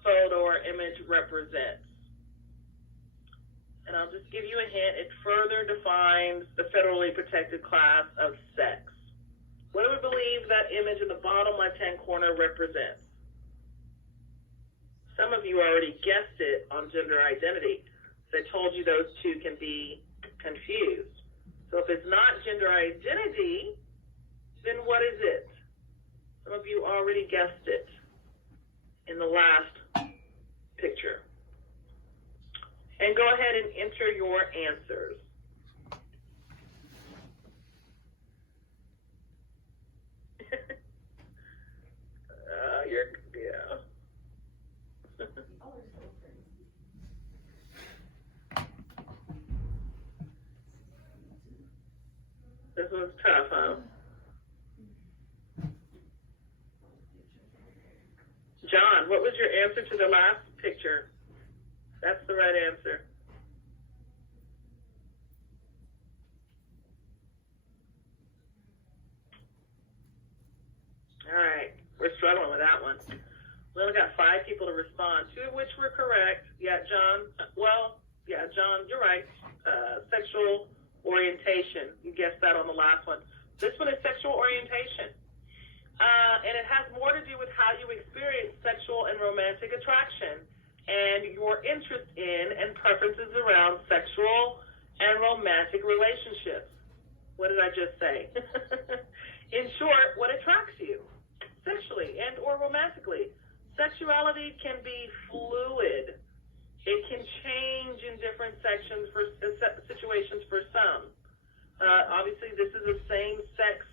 photo or image represents? And I'll just give you a hint. It further defines the federally protected class of sex. What do we believe that image in the bottom left-hand corner represents? Some of you already guessed it on gender identity. So I told you those two can be confused. So if it's not gender identity, then what is it? Some of you already guessed it in the last picture. And go ahead and enter your answers. Yeah. This one's tough, huh? John, what was your answer to the last picture? That's the right answer. All right, we're struggling with that one. We only got 5 people to respond, 2 of which were correct. Yeah, John, John, you're right. Sexual orientation, you guessed that on the last one. This one is sexual orientation. And it has more to do with how you experience sexual and romantic attraction and your interest in and preferences around sexual and romantic relationships. What did I just say? In short, what attracts you sexually and or romantically? Sexuality can be fluid. It can change in different situations for some. Obviously, this is a same-sex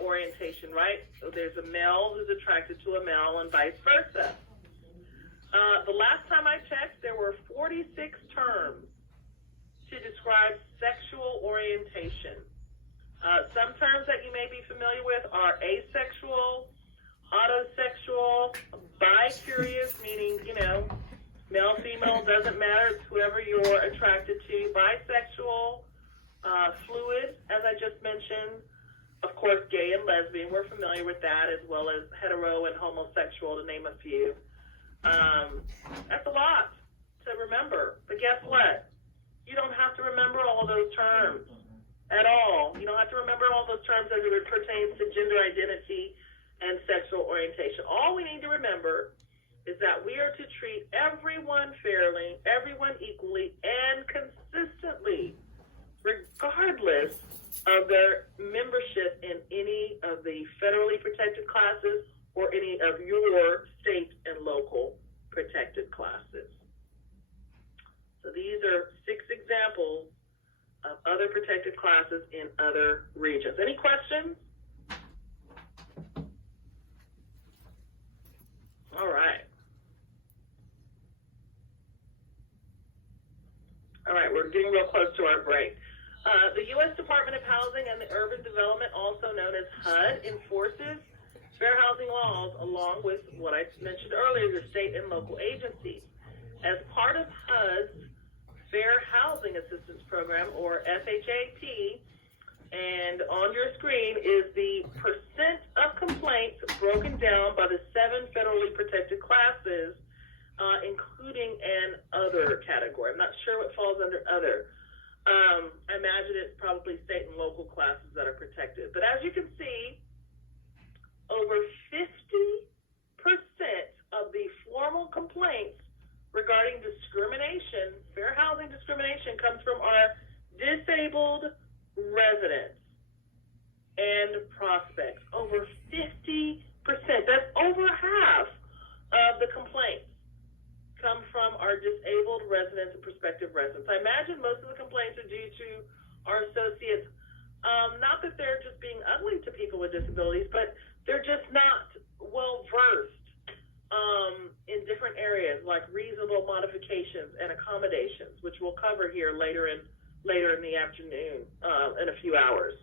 orientation, right? So there's a male who's attracted to a male and vice versa. The last time I checked, there were 46 terms to describe sexual orientation. Some terms that you may be familiar with are asexual, autosexual, bi-curious, meaning, male, female, doesn't matter, it's whoever you're attracted to, bisexual, fluid, as I just mentioned, of course, gay and lesbian, we're familiar with that, as well as hetero and homosexual, to name a few. That's a lot to remember, but guess what? You don't have to remember all those terms at all. You don't have to remember all those terms as it pertains to gender identity and sexual orientation. All we need to remember is that we are to treat everyone fairly, everyone equally, and consistently, regardless of their membership in any of the federally protected classes or any of your state and local protected classes. So these are 6 examples of other protected classes in other regions. Any questions? All right. All right, we're getting real close to our break. The U.S. Department of Housing and Urban Development, also known as HUD, enforces fair housing laws along with what I mentioned earlier, the state and local agencies. As part of HUD's Fair Housing Assistance Program, or FHAP, And on your screen is the percent of complaints broken down by the 7 federally protected classes, including an other category. I'm not sure what falls under other. I imagine it's probably state and local classes that are protected. But as you can see, over 50% of the formal complaints regarding discrimination, fair housing discrimination, comes from our disabled residents and prospects. Over 50%, that's over half of the complaints come from our disabled residents and prospective residents. I imagine most of the complaints are due to our associates, not that they're just being ugly to people with disabilities, but they're just not well versed in different areas like reasonable modifications and accommodations, which we'll cover here later in the afternoon, in a few hours,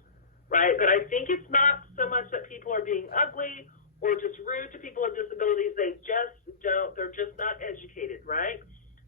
right? But I think it's not so much that people are being ugly or just rude to people with disabilities. They're just not educated, right,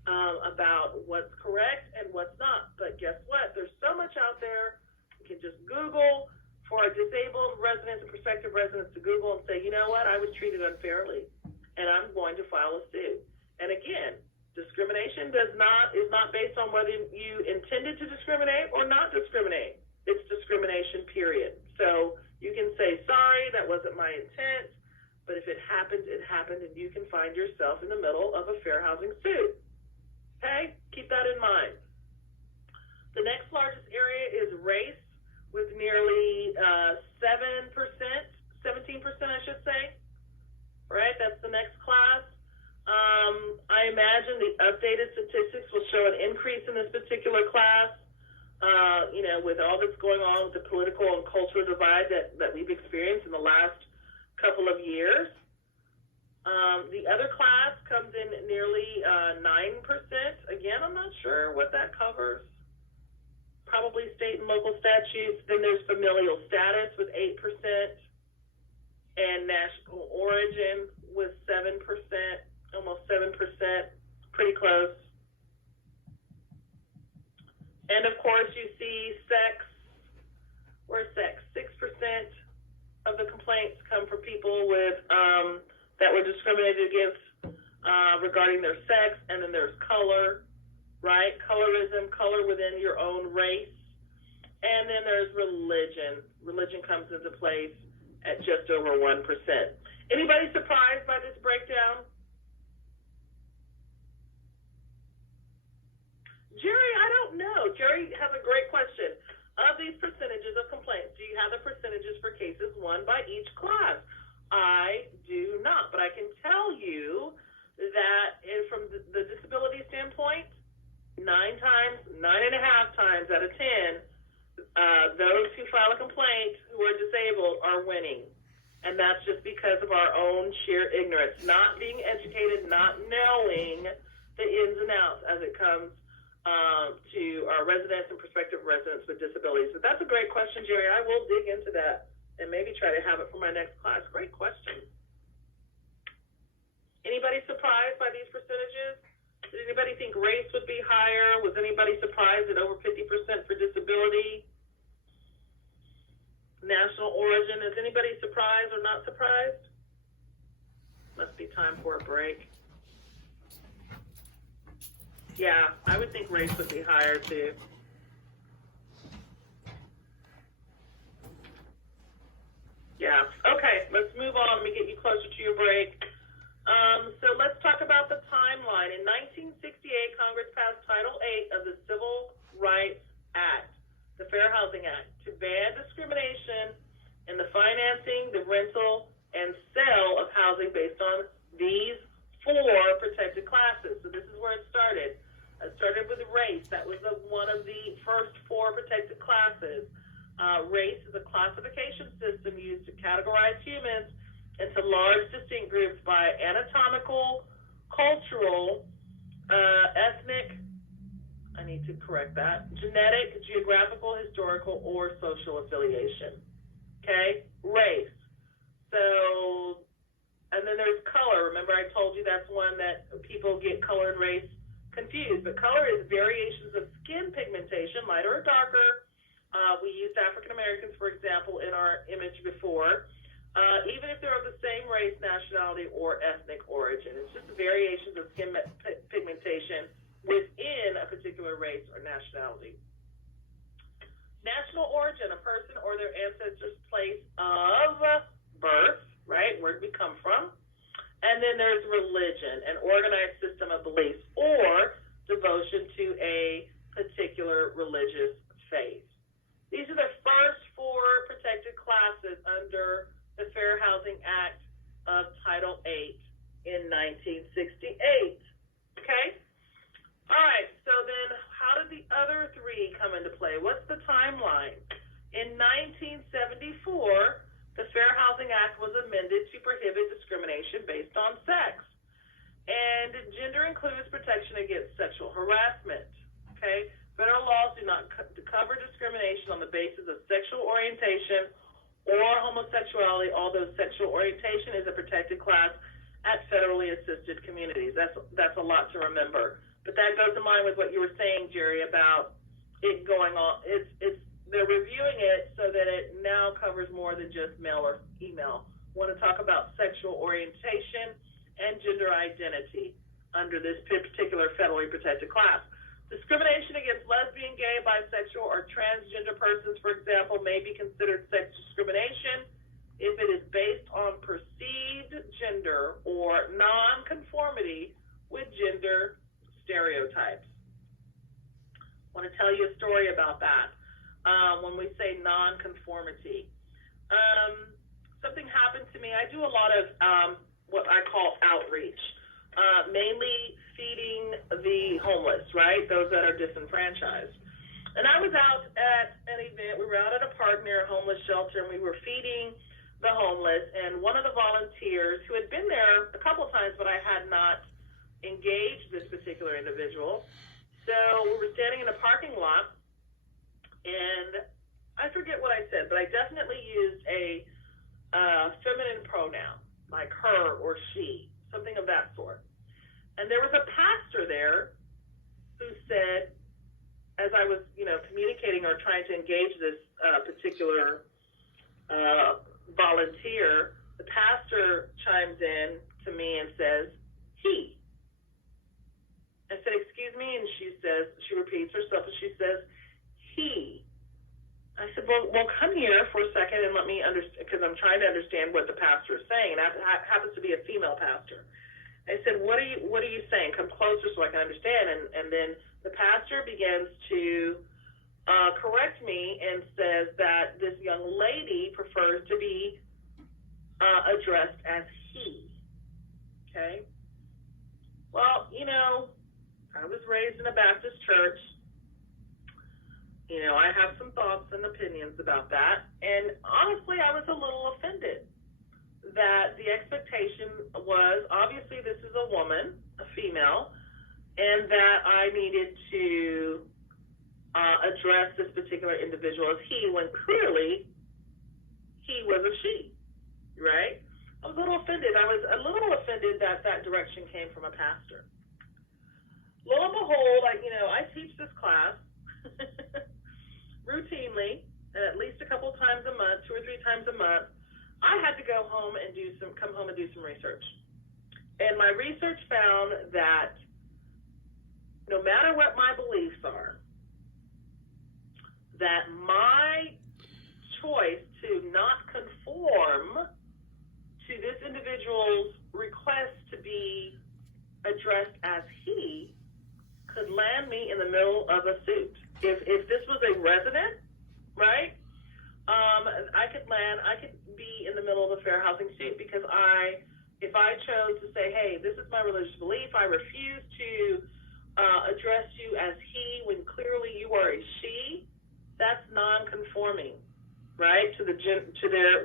about what's correct and what's not. But guess what? There's so much out there. You can just Google for our disabled residents and prospective residents to Google and say, you know what, I was treated unfairly, and I'm going to file a suit. And again, discrimination is not based on whether you intended to discriminate or not discriminate. It's discrimination, period. So you can say, sorry, that wasn't my intent, but if it happened, it happened, and you can find yourself in the middle of a fair housing suit. Okay? Keep that in mind. The next largest area is race, with nearly 7%, 17%, I should say. Right? That's the next class. I imagine the updated statistics will show an increase in this particular class, with all that's going on with the political and cultural divide that we've experienced in the last couple of years. The other class comes in nearly 9%. Again, I'm not sure what that covers. Probably state and local statutes. Then there's familial status with 8%, and national origin with 7%. Almost 7%, pretty close. And of course, you see sex. Where's sex? 6% of the complaints come from people with that were discriminated against regarding their sex. And then there's color, right? Colorism, color within your own race. And then there's religion. Religion comes into place at just over 1%. Anybody surprised by this breakdown? Jerry, I don't know. Jerry has a great question. Of these percentages of complaints, do you have the percentages for cases won by each class? I do not, but I can tell you that from the disability standpoint, 9.5 times out of 10, those who file a complaint who are disabled are winning. And that's just because of our own sheer ignorance, not being educated, not knowing the ins and outs as it comes to our residents and prospective residents with disabilities. But that's a great question, Jerry. I will dig into that and maybe try to have it for my next class. Great question. Anybody surprised by these percentages? Did anybody think race would be higher? Was anybody surprised at over 50% for disability? National origin, is anybody surprised or not surprised? Must be time for a break. Yeah, I would think race would be higher too. Yeah, okay, let's move on. Let me get you closer to your break. So let's talk about the timeline. In 1968, Congress passed Title VIII of the Civil Rights Act, the Fair Housing Act, to ban discrimination in the financing, the rental, and sale of housing based on these 4 protected classes. So this is where it started. It started with race. That was one of the first 4 protected classes. Race is a classification system used to categorize humans into large distinct groups by anatomical, cultural, ethnic, I need to correct that, genetic, geographical, historical, or social affiliation. Okay? Race. So, and then there's color. Remember I told you that's one that people get color and race confused. But color is variations of skin pigmentation, lighter or darker, We used African Americans, for example, in our image before, even if they're of the same race, nationality, or ethnic origin. It's just variations of skin pigmentation within a particular race or nationality. National origin, a person or their ancestors' place of birth, right, where we come from. And then there's religion, an organized system of beliefs or devotion to a particular religious faith. These are the first four protected classes under the Fair Housing Act of Title VIII in 1968. Okay? All right, so then how did the other three come into play? What's the timeline? In 1974, the Fair Housing Act was amended to prohibit discrimination based on sex. And gender includes protection against sexual harassment. Okay? Federal laws do not cover discrimination on the basis of sexual orientation or homosexuality, although sexual orientation is a protected class at federally assisted communities. That's a lot to remember. But that goes in line with what you were saying, Jerry, about it going on. They're reviewing it so that it now covers more than just male or female. I want to talk about sexual orientation and gender identity under this particular federally protected class. Discrimination against lesbian, gay, bisexual, or transgender persons, for example, may be considered sex discrimination if it is based on perceived gender or nonconformity with gender stereotypes. I want to tell you a story about that. When we say nonconformity, something happened to me. I do a lot of what I call outreach, mainly feeding the homeless, right? Those that are disenfranchised. And I was out at an event. We were out at a park near a homeless shelter, and we were feeding the homeless. And one of the volunteers, who had been there a couple of times, but I had not engaged this particular individual. So we were standing in a parking lot, and I forget what I said, but I definitely used a feminine pronoun, like her or she, something of that sort. And there was a pastor there who said, as I was, communicating or trying to engage this particular volunteer, the pastor chimes in to me and says, he. I said, excuse me, and she repeats herself, and she says, he. I said, well, come here for a second and let me understand, because I'm trying to understand what the pastor is saying, and it happens to be a female pastor. I said, what are you saying? Come closer so I can understand. And then the pastor begins to correct me and says that this young lady prefers to be addressed as he. Okay? Well, I was raised in a Baptist church. I have some thoughts and opinions about that. And honestly, I was a little offended that the expectation was, obviously this is a woman, a female, and that I needed to address this particular individual as he, when clearly he was a she, right? I was a little offended. I was a little offended that that direction came from a pastor. Lo and behold, I teach this class routinely, at least a couple times a month, 2 or 3 times a month. I had to come home and do some research. And my research found that no matter what my beliefs are, that my choice to not conform to this individual's request to be addressed as he could land me in the middle of a suit. If this was a resident, right, I could be in the middle of a fair housing suit because if I chose to say, hey, this is my religious belief, I refuse to address you as he when clearly you are a she, that's non-conforming, right, to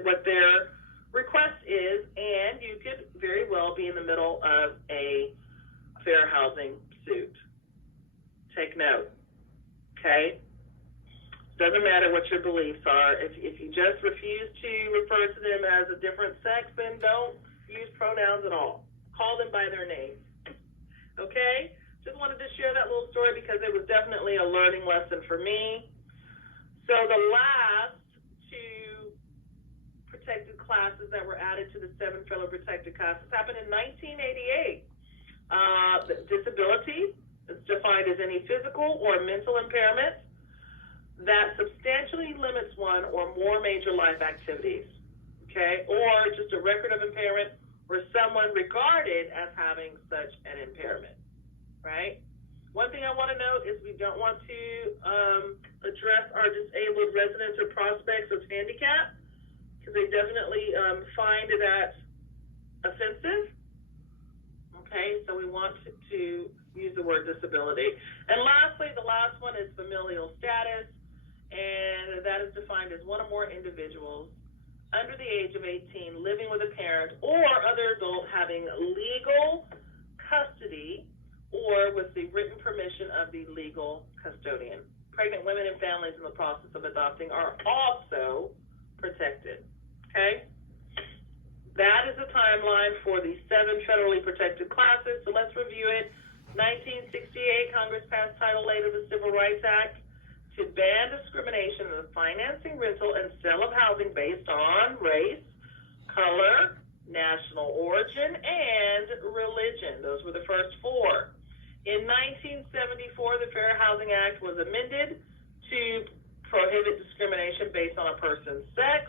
what their request is, and you could very well be in the middle of a fair housing suit. Take note, okay? Doesn't matter what your beliefs are. If you just refuse to refer to them as a different sex, then don't use pronouns at all. Call them by their name, okay? Just wanted to share that little story because it was definitely a learning lesson for me. So the last two protected classes that were added to the 7 federal protected classes happened in 1988. Disability is defined as any physical or mental impairment that substantially limits one or more major life activities, okay, or just a record of impairment or someone regarded as having such an impairment, right? One thing I want to note is we don't want to address our disabled residents or prospects as handicapped, because they definitely find that offensive. Okay, so we want to use the word disability. And lastly, the last one is familial status, and that is defined as one or more individuals under the age of 18 living with a parent or other adult having legal custody or with the written permission of the legal custodian. Pregnant women and families in the process of adopting are also protected, okay? That is a timeline for the 7 federally protected classes. So let's review it. 1968, Congress passed Title 8 of the Civil Rights Act to ban discrimination in the financing, rental, and sale of housing based on race, color, national origin, and religion. Those were the first 4. In 1974, the Fair Housing Act was amended to prohibit discrimination based on a person's sex.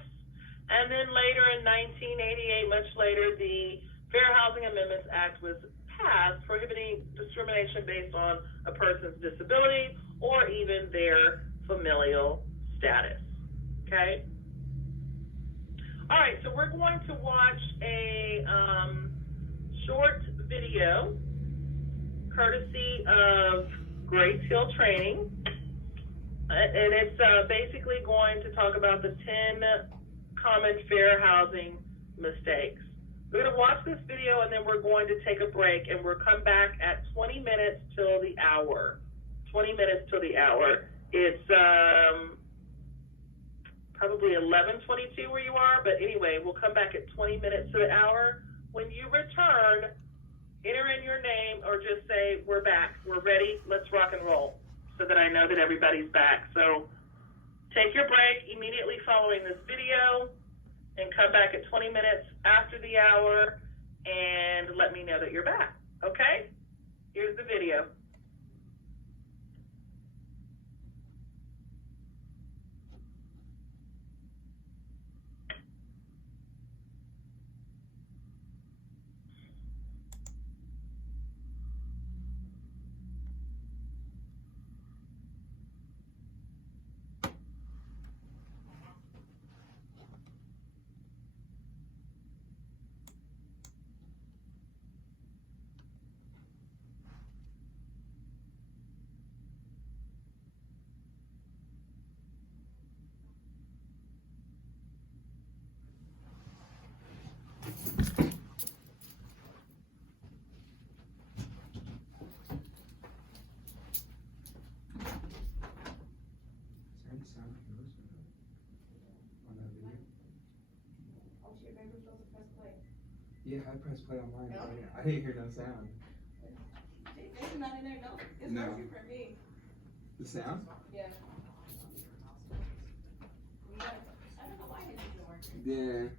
And then later in 1988, much later, the Fair Housing Amendments Act was passed, prohibiting discrimination based on a person's disability or even their familial status. Okay? All right, so we're going to watch a short video courtesy of Grace Hill Training, and it's basically going to talk about the 10 common fair housing mistakes. We're going to watch this video, and then we're going to take a break, and we'll come back at 20 minutes till the hour. 20 minutes till the hour. It's probably 11:22 where you are, but anyway, we'll come back at 20 minutes to the hour. When you return, enter in your name or just say, we're back, we're ready, let's rock and roll, so that I know that everybody's back. So take your break immediately following this video and come back at 20 minutes after the hour and let me know that you're back, okay? Here's the video. Yeah, I pressed play on mine. No. I didn't hear no sound. It's not in there, no. It's No. working for me. The sound? Yeah. I don't know why it isn't working. Yeah.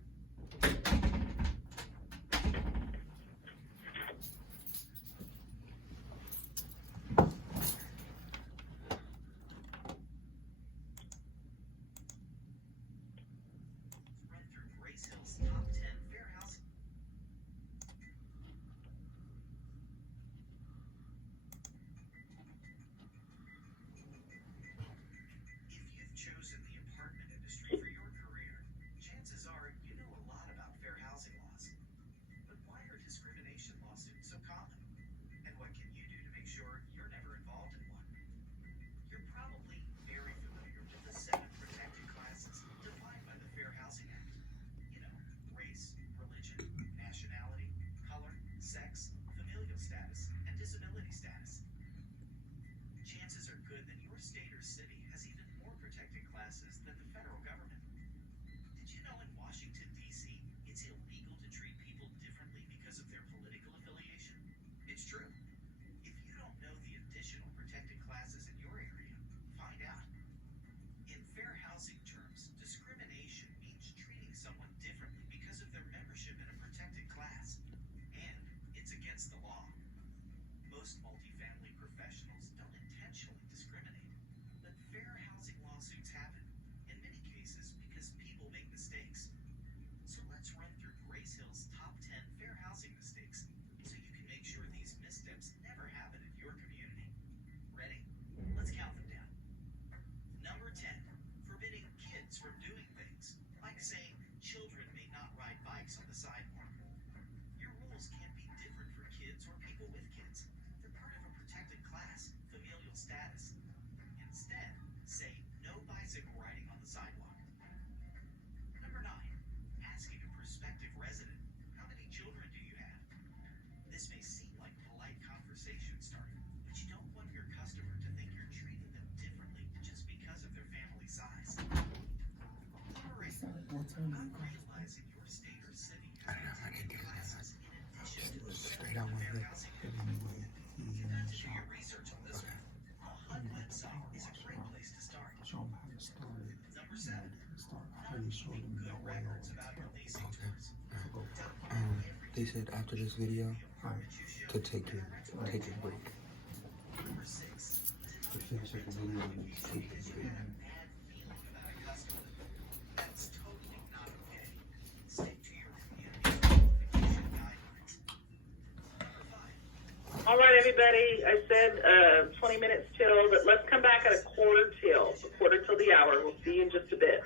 bikes on the sidewalk. Your rules can't be different for kids or people with kids. They're part of a protected class, familial status. Instead, say no bicycle riding on the sidewalk. Number 9, asking a prospective resident, how many children do you have? This may seem like polite conversation starter, but you don't want your customer to think you're treating them differently just because of their family size. Number 8, not realizing your state or city has protected classes in addition to the Straight out my head. you have to do your research on this one. A HUD website is a great place to start. Show them how to start it. Number 7, How you show them good the way. records about your leasing tours. They said after this video to take your break. Number 6, To finish up the video and take it. bad feeling about a customer. That's totally not okay. Stick to your community qualification guidelines. Number 5, All right, everybody. I said 20 minutes till, but let's come back at a quarter till the hour. We'll see you in just a bit.